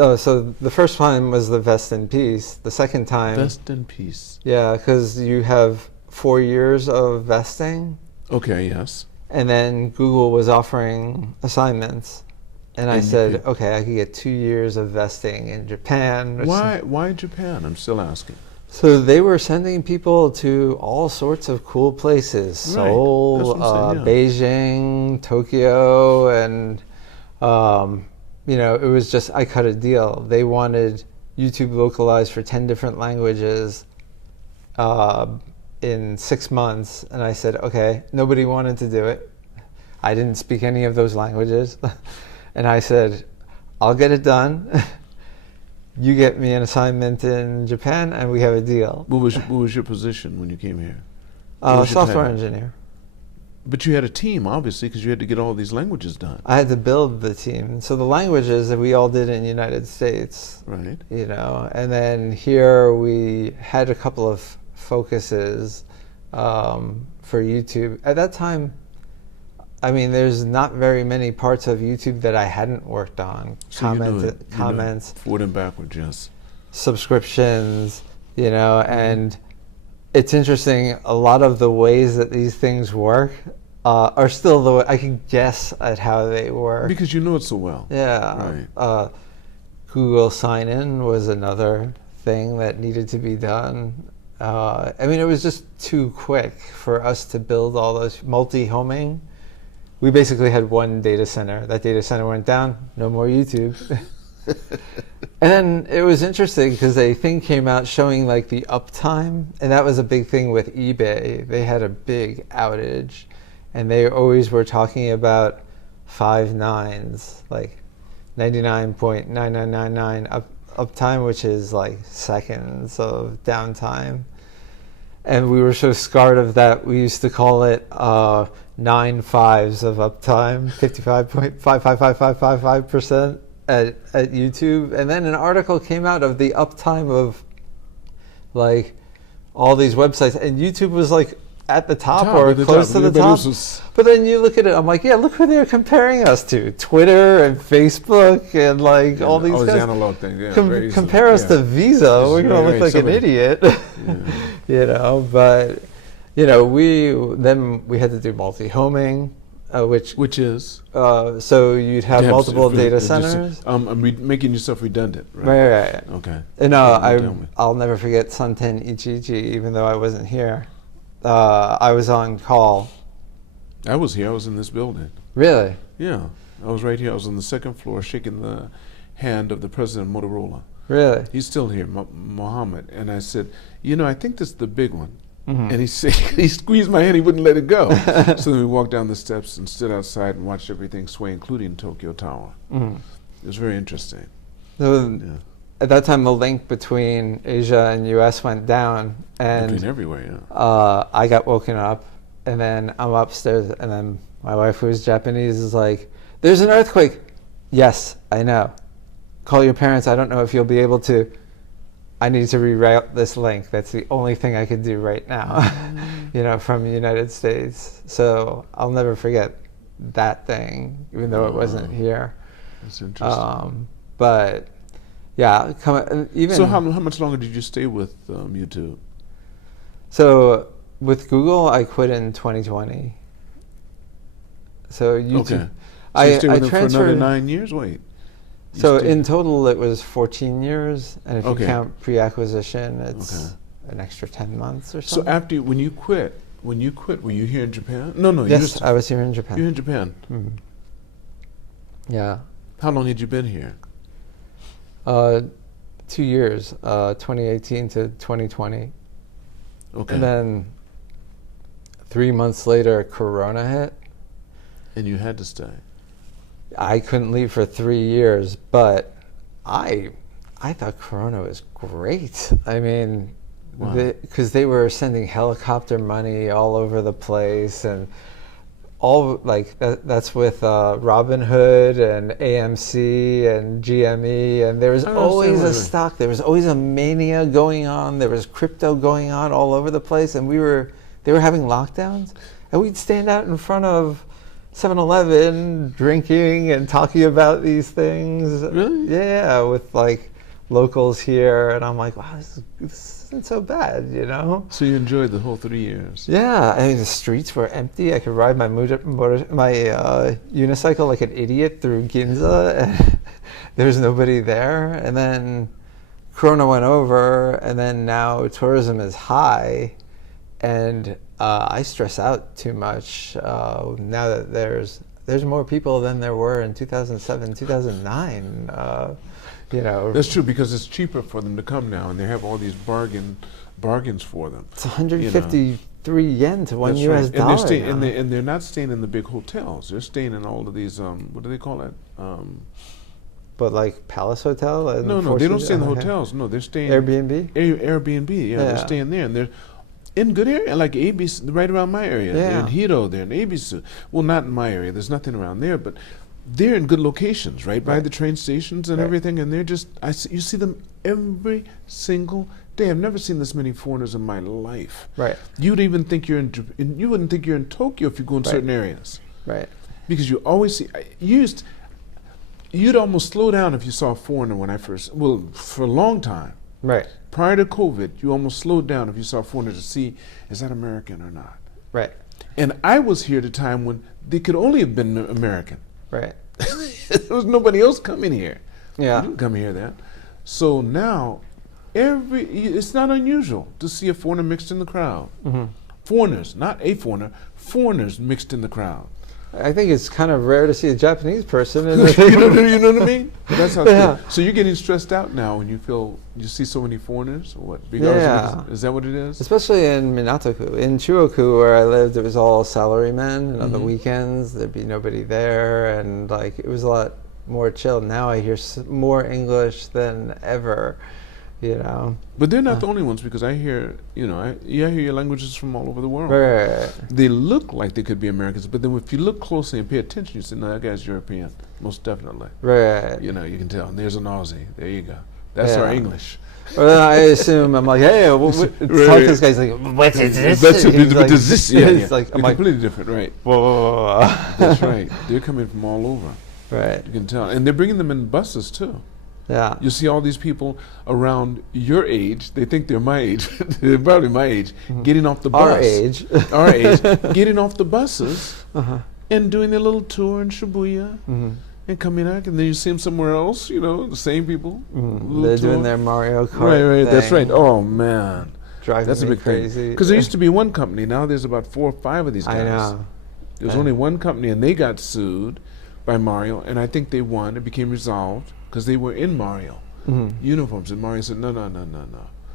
Oh, so the first time was the Vest in Peace. The second time... Vest in Peace. Yeah, because you have 4 years of vesting. Okay, yes. And then Google was offering assignments. And I said, okay, I could get 2 years of vesting in Japan. Why Japan? I'm still asking. So they were sending people to all sorts of cool places: Right. Seoul, That's what I'm saying, Beijing, Tokyo, and it was just, I cut a deal. They wanted YouTube localized for 10 different languages in 6 months, and I said, okay. Nobody wanted to do it. I didn't speak any of those languages, and I said, I'll get it done. You get me an assignment in Japan, and we have a deal. What was your position when you came here? What was your Software title? engineer. But you had a team, obviously, because you had to get all these languages done. I had to build the team. So the languages that we all did in the United States, Right. and then here we had a couple of focuses for YouTube. At that time, I mean, there's not very many parts of YouTube that I hadn't worked on. So you Comments, forward and backwards, yes. subscriptions, and it's interesting. A lot of the ways that these things work are still the way I can guess at how they work. Because you know it so well. Yeah. Right. Google sign-in was another thing that needed to be done. I mean, it was just too quick for us to build all those. Multihoming. We basically had one data center. That data center went down, no more YouTube. And then it was interesting because a thing came out showing like the uptime, and that was a big thing with eBay. They had a big outage, and they always were talking about 5 nines, like 99.9999 uptime, which is like seconds of downtime. And we were so scarred of that, we used to call it 9 fives of uptime, 55.555555% at YouTube. And then an article came out of the uptime of like all these websites, and YouTube was like at the top or close to the top. But then you look at it, I'm like, yeah, look who they're comparing us to. Twitter and Facebook and like all these guys. Analog things. Yeah, compare us to Visa. We're going to look like an idiot. Yeah. But we had to do multi-homing, which is so you'd have multiple data centers. Making yourself redundant, right? Right. Okay. And I'll never forget Santen Ichiji, even though I wasn't here. I was on call. I was here. I was in this building. Really? Yeah. I was right here. I was on the second floor shaking the hand of the president of Motorola. Really? He's still here, Mohammed. And I said, I think this is the big one. Mm-hmm. And he squeezed my hand. He wouldn't let it go. So then we walked down the steps and stood outside and watched everything sway, including Tokyo Tower. Mm-hmm. It was very interesting. So at that time, the link between Asia and U.S. went down. And between everywhere, yeah. I got woken up, and then I'm upstairs, and then my wife, who's Japanese, is like, "There's an earthquake." Yes, I know. Call your parents. I don't know if you'll be able to. I need to reroute this link. That's the only thing I could do right now, from the United States. So I'll never forget that thing, even though it wasn't here. That's interesting. But yeah, even. So how much longer did you stay with YouTube? So with Google, I quit in 2020. So YouTube. Okay. So you stayed with them for another 9 years? Wait. So in total, it was 14 years, and if you count pre-acquisition, it's an extra 10 months or something. So when you quit, were you here in Japan? No. Yes, I was here in Japan. You were in Japan? Mm-hmm. Yeah. How long had you been here? 2 years, 2018 to 2020. Okay. And then 3 months later, Corona hit. And you had to stay. I couldn't leave for 3 years, but I thought Corona was great. I mean, because they were sending helicopter money all over the place, and all like that's with Robinhood and AMC and GME, and there was always a stock. There was always a mania going on. There was crypto going on all over the place, and they were having lockdowns, and we'd stand out in front of 7-Eleven drinking and talking about these things. Really? Yeah, with like locals here, and I'm like, wow, this isn't so bad, So you enjoyed the whole 3 years? Yeah, I mean, the streets were empty. I could ride my unicycle like an idiot through Ginza, and there was nobody there. And then Corona went over, and then now tourism is high, and I stress out too much now that there's more people than there were in 2007, 2009. You know, that's true, because it's cheaper for them to come now, and they have all these bargains for them. It's 153 yen to one US dollar. And they're not staying in the big hotels. They're staying in all of these what do they call it? But like Palace Hotel? No, they don't stay in the hotels. No, they're staying Airbnb. Airbnb, yeah, they're staying there, and they're in good area, like ABC, right around my area. Yeah. They're in Hito, they're in ABC. Well, not in my area. There's nothing around there, but they're in good locations, right by the train stations and everything. And they're just, you see them every single day. I've never seen this many foreigners in my life. Right. You'd even think you wouldn't think you're in Tokyo if you go in certain areas. Right. Because you always see, you'd almost slow down if you saw a foreigner for a long time. Right. Prior to COVID, you almost slowed down if you saw a foreigner to see, is that American or not? Right. And I was here at a time when they could only have been American. Right. There was nobody else coming here. Yeah. You didn't come here then. So now, it's not unusual to see a foreigner mixed in the crowd. Mm-hmm. Foreigners, not a foreigner, foreigners mixed in the crowd. I think it's kind of rare to see a Japanese person. You know what I mean? But that's how. Yeah. So you're getting stressed out now when you see so many foreigners, or what? Because is that what it is? Especially in Minato-ku. In Chuoku, where I lived, it was all salarymen, and on the weekends there'd be nobody there, and like it was a lot more chill. Now I hear more English than ever. You know. But they're not the only ones, because I hear, I hear your languages from all over the world. Right. They look like they could be Americans, but then if you look closely and pay attention, you say, no, that guy's European, most definitely. Right. You can tell. And there's an Aussie. There you go. That's our English. Well, I assume, I'm like, hey, like this guy's like, what is this? It's like, I'm completely different, right? Whoa. That's right. They're coming from all over. Right. You can tell. And they're bringing them in buses, too. Yeah. You see all these people around your age, they think they're my age, they're probably my age, getting off the bus. Our age, getting off the buses and doing their little tour in Shibuya and coming back, and then you see them somewhere else, the same people. They're doing their Mario Kart Right, thing. that's right. Oh, man. That's a big crazy. Because there used to be one company, now there's about 4 or 5 of these guys. I know. There's only one company, and they got sued by Mario, and I think they won. It became resolved. Because they were in Mario uniforms, and Mario said no,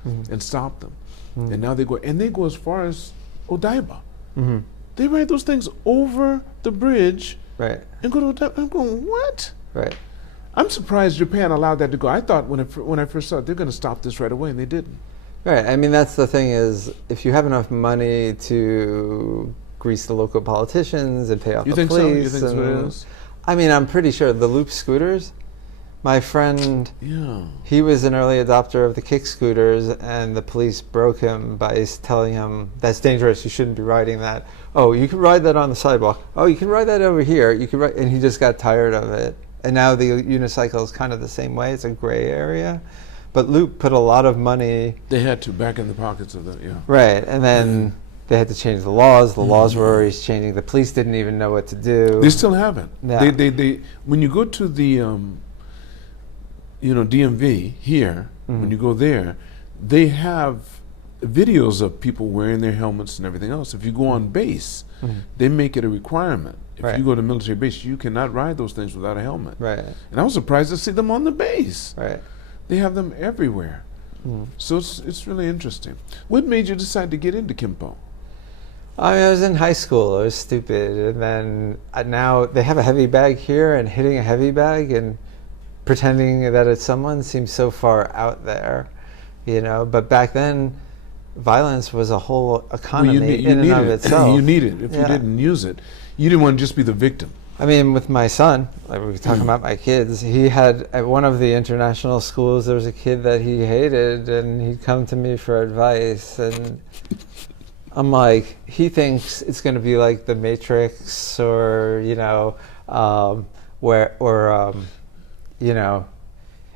and stopped them. And now they go as far as Odaiba. They ride those things over the bridge, right, and go to Odaiba. I'm going, what? Right. I'm surprised Japan allowed that to go. I thought when I first saw it, they're going to stop this right away, and they didn't. Right. I mean, that's the thing is, if you have enough money to grease the local politicians and pay off the police. You think so? It is? I mean, I'm pretty sure the loop scooters. My friend, he was an early adopter of the kick scooters, and the police broke him by telling him, that's dangerous, you shouldn't be riding that. Oh, you can ride that on the sidewalk. Oh, you can ride that over here. You can ride, and he just got tired of it. And now the unicycle is kind of the same way. It's a gray area. But Loop put a lot of money. They had to, back in the pockets of that, Right, and then they had to change the laws. The laws were always changing. The police didn't even know what to do. They still haven't. Yeah. They when you go to the DMV here, when you go there, they have videos of people wearing their helmets and everything else. If you go on base, they make it a requirement. If you go to military base, you cannot ride those things without a helmet. Right. And I was surprised to see them on the base. Right. They have them everywhere. So it's really interesting. What made you decide to get into Kimpo? I was in high school. I was stupid. And then now they have a heavy bag here, and hitting a heavy bag and pretending that it's someone seems so far out there, But back then, violence was a whole economy in and of itself. You need it. If you didn't use it, you didn't want to just be the victim. I mean, with my son, like we were talking about my kids, he had, at one of the international schools, there was a kid that he hated, and he'd come to me for advice, and I'm like, he thinks it's going to be like The Matrix, or,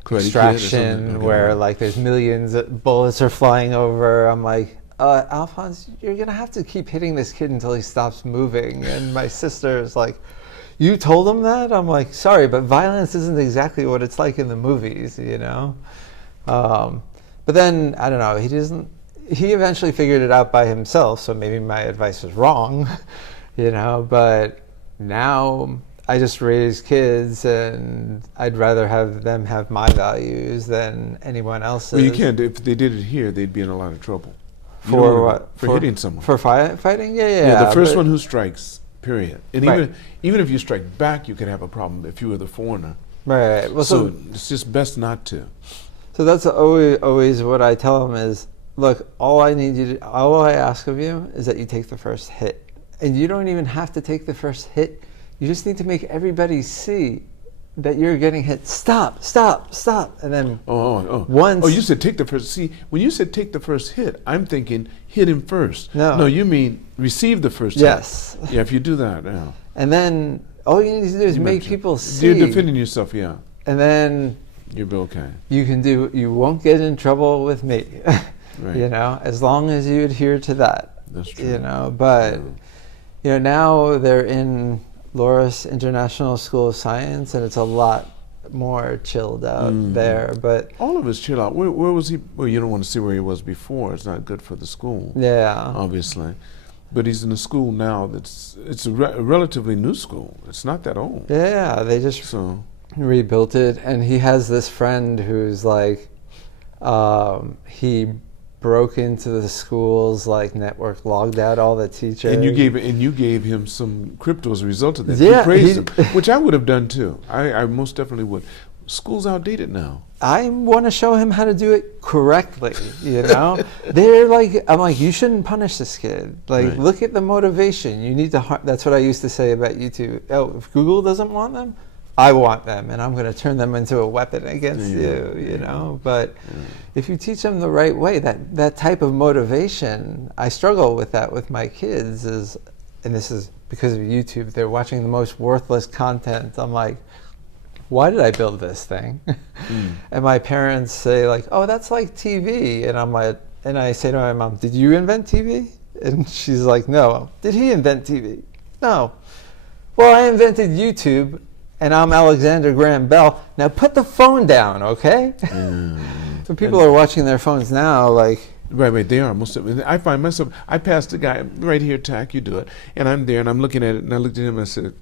Extraction, where like there's millions of bullets are flying over. I'm like, Alphonse, you're going to have to keep hitting this kid until he stops moving. And my sister is like, you told him that? I'm like, sorry, but violence isn't exactly what it's like in the movies, But then, I don't know, he eventually figured it out by himself, so maybe my advice was wrong, you know, but now I just raise kids and I'd rather have them have my values than anyone else's. Well, you can't. If they did it here, they'd be in a lot of trouble. For what? For hitting someone. For fighting? Yeah. Yeah, the first one who strikes, period. And Right. even if you strike back, you could have a problem if you were the foreigner. Right. Well, So it's just best not to. So that's always what I tell them is, look, all I ask of you is that you take the first hit. And you don't even have to take the first hit. You just need to make everybody see that you're getting hit. Stop. And then once... Oh, you said take the first... See, when you said take the first hit, I'm thinking hit him first. No, you mean receive the first yes. hit. Yeah, if you do that, yeah. And then all you need to do is make people see. You're defending yourself, yeah. And then... You'll be okay. You won't get in trouble with me. Right. You know, as long as you adhere to that. That's true. You know, but... You know, now they're in Loras International School of Science, and it's a lot more chilled out there. But all of us chill out. Where was he? Well, you don't want to see where he was before. It's not good for the school. Yeah, obviously. But he's in a school now it's a relatively new school. It's not that old. Yeah, they just rebuilt it, and he has this friend who's like, he broke into the school's like network, logged out all the teachers. And you gave him some crypto as a result of that. Yeah, you praised him, which I would have done too. I most definitely would. School's outdated now. I want to show him how to do it correctly, you know? I'm like, you shouldn't punish this kid. Like, Right. Look at the motivation. You need to, that's what I used to say about YouTube. Oh, if Google doesn't want them, I want them, and I'm going to turn them into a weapon against you know? But if you teach them the right way, that type of motivation, I struggle with that with my kids, and this is because of YouTube. They're watching the most worthless content. I'm like, why did I build this thing? And my parents say like, oh, that's like TV. And I'm like, and I say to my mom, did you invent TV? And she's like, no. Did he invent TV? No. Well, I invented YouTube, and I'm Alexander Graham Bell. Now put the phone down, okay? So people are watching their phones now, like... Right, they are. I find myself, I passed a guy, right here, Tack, you do it. And I'm there, and I'm looking at it, and I looked at him, and I said...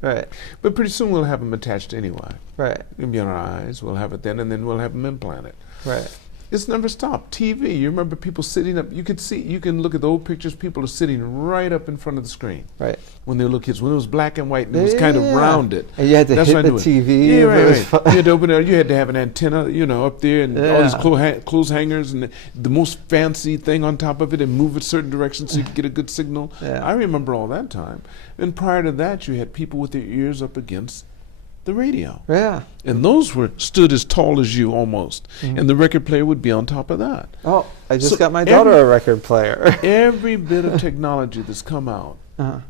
Right. But pretty soon we'll have them attached anyway. Right. It'll be on our eyes. We'll have it then, and then we'll have them implanted. Right. It's never stopped. TV, you remember people sitting up, you can look at the old pictures, people are sitting right up in front of the screen. Right. When they were little kids, when it was black and white and it was kind of rounded. And you had to hit the TV. Yeah, right. You had to open it, you had to have an antenna, up there, and all these clothes hangers, and the most fancy thing on top of it, and move it certain directions so you could get a good signal. Yeah. I remember all that time. And prior to that, you had people with their ears up against the radio. Yeah. And those stood as tall as you almost. And the record player would be on top of that. Oh, I just got my daughter a record player. Every bit of technology that's come out,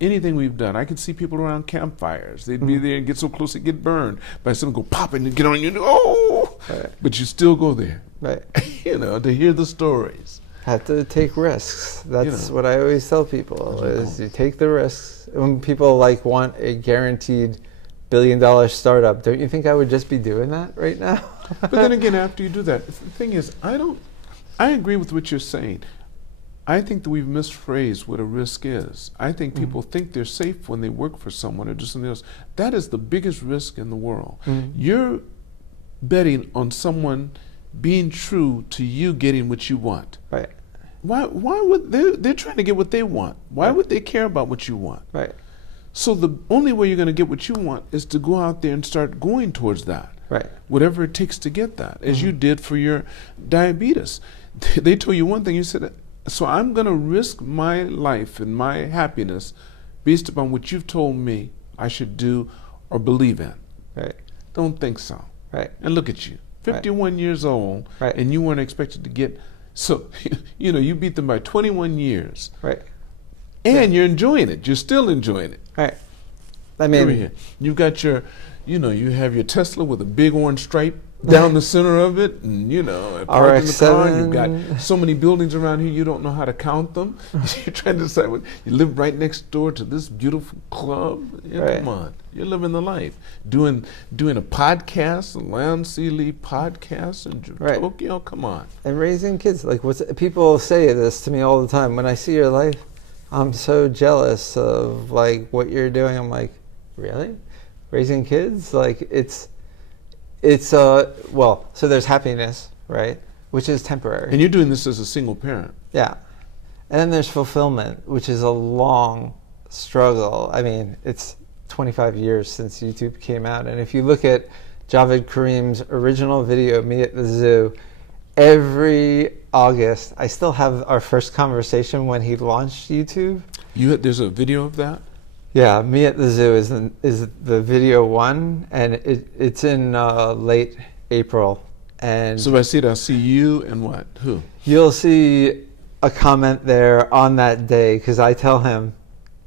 anything we've done, I could see people around campfires. They'd be there and get so close they get burned. By someone go pop and get on you, Right. But you still go there. Right. To hear the stories. Have to take risks. That's what I always tell people, is you take the risks. When people want a guaranteed $1 billion startup, don't you think I would just be doing that right now? But then again, after you do that, the thing is, I agree with what you're saying. I think that we've misphrased what a risk is. I think people think they're safe when they work for someone or do something else. That is the biggest risk in the world. You're betting on someone being true to you getting what you want. Right. Why would they're trying to get what they want? Why would they care about what you want? Right. So the only way you're going to get what you want is to go out there and start going towards that. Right. Whatever it takes to get that, as you did for your diabetes. They told you one thing, you said, so I'm going to risk my life and my happiness based upon what you've told me I should do or believe in. Right. Don't think so. Right. And look at you, 51 years old, and you weren't expected to get, so, you beat them by 21 years. Right. And you're enjoying it. You're still enjoying it. Right. I mean, over here. You've got your, you have your Tesla with a big orange stripe down the center of it, and parked in the car, and you've RX-7. got so many buildings around here, you don't know how to count them. You're trying to decide what, you live right next door to this beautiful club. Yeah, Right. Come on, you're living the life. Doing a podcast, a Land Sea podcast in Right. Tokyo, come on. And raising kids, like people say this to me all the time. When I see your life, I'm so jealous of like what you're doing. I'm like, really? Raising kids? Like well, so there's happiness, right? Which is temporary. And you're doing this as a single parent. Yeah. And then there's fulfillment, which is a long struggle. I mean, it's 25 years since YouTube came out. And if you look at Javed Karim's original video, Me at the Zoo, every August, I still have our first conversation when he launched YouTube. There's a video of that? Yeah, Me at the Zoo is the video one, and it's in late April. And So if I see it, I'll see you and what? Who? you'll see a comment there on that day, because I tell him,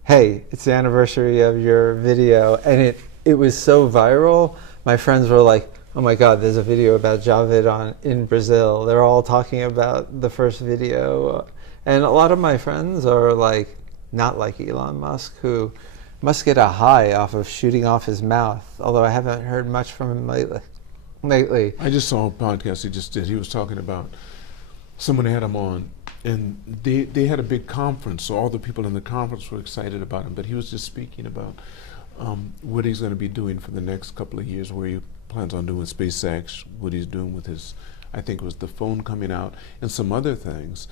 hey, it's the anniversary of your video, and it was so viral. My friends were like, oh my God, there's a video about Javed in Brazil. They're all talking about the first video. And a lot of my friends are like, not like Elon Musk, who must get a high off of shooting off his mouth, although I haven't heard much from him lately. I just saw a podcast he just did. He was talking about, someone had him on, and they had a big conference, so all the people in the conference were excited about him, but he was just speaking about what he's going to be doing for the next couple of years, where he plans on doing SpaceX, what he's doing with his, I think it was the phone coming out, and some other things.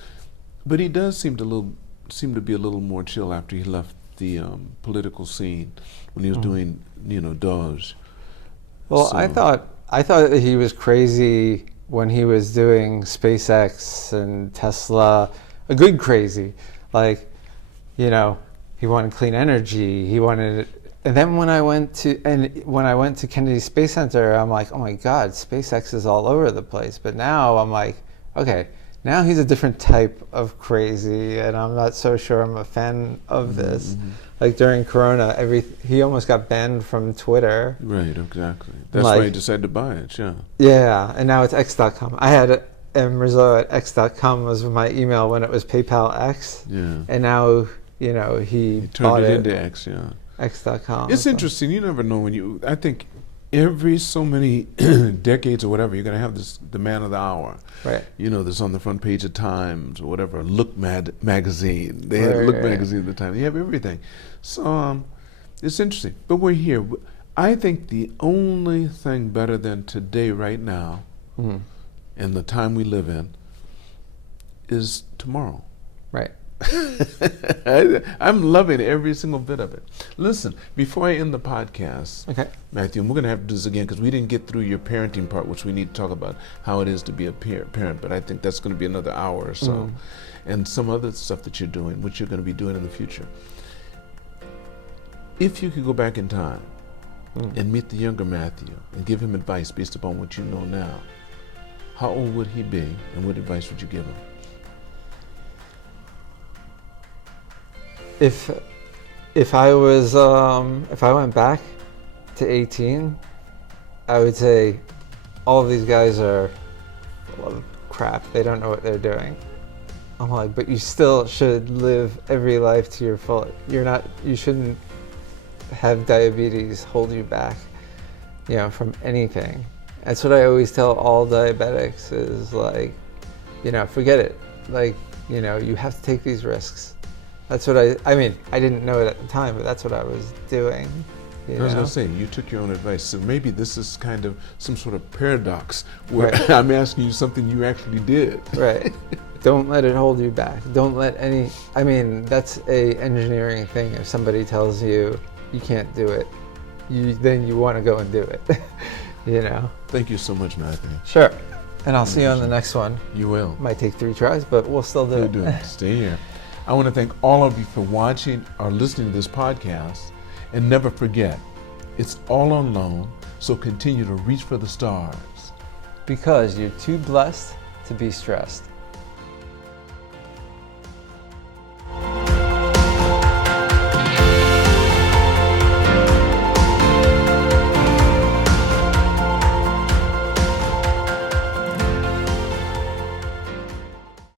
But he does seem to be a little more chill after he left the political scene, when he was doing, Doge. Well, So- I thought that he was crazy when he was doing SpaceX and Tesla, a good crazy. Like, he wanted clean energy. He wanted, and then when I went to Kennedy Space Center, I'm like, oh my God, SpaceX is all over the place. But now I'm like, okay, now he's a different type of crazy, and I'm not so sure I'm a fan of this. Like during Corona, he almost got banned from Twitter. Right, exactly. That's why he decided to buy it, yeah. Yeah, and now it's X.com. I had Rizzo at X.com was my email when it was PayPal X. Yeah. And now, he He bought turned it it. into X, yeah. X.com. It's interesting. You never know I think every so many decades or whatever, you're going to have the man of the hour. Right. That's on the front page of Times or whatever, Look magazine. They had Right, Look right. magazine at the time. You have everything. So it's interesting. But we're here. I think the only thing better than today right now and the time we live in is tomorrow. Right. I'm loving every single bit of it. Listen, before I end the podcast, Okay. Matthew, and we're going to have to do this again because we didn't get through your parenting part, which we need to talk about how it is to be a parent, but I think that's going to be another hour or so. And some other stuff that you're doing, which you're going to be doing in the future. If you could go back in time and meet the younger Matthew and give him advice based upon what you know now, how old would he be and what advice would you give him? If I went back to 18, I would say all of these guys are full of crap. They don't know what they're doing. I'm like, but you still should live every life to your full. You shouldn't have diabetes hold you back, from anything. That's what I always tell all diabetics is like, forget it. Like, you have to take these risks. That's what I mean, I didn't know it at the time, but that's what I was doing. I was going to say, you took your own advice, so maybe this is kind of some sort of paradox where I'm asking you something you actually did. Right. Don't let it hold you back. Don't let that's a engineering thing. If somebody tells you you can't do it, then you want to go and do it, Thank you so much, Matthew. Sure. And I'll see you on the next one. You will. Might take 3 tries, but we'll still do it. Do it. Stay here. I want to thank all of you for watching or listening to this podcast. And never forget, it's all on loan, so continue to reach for the stars. Because you're too blessed to be stressed.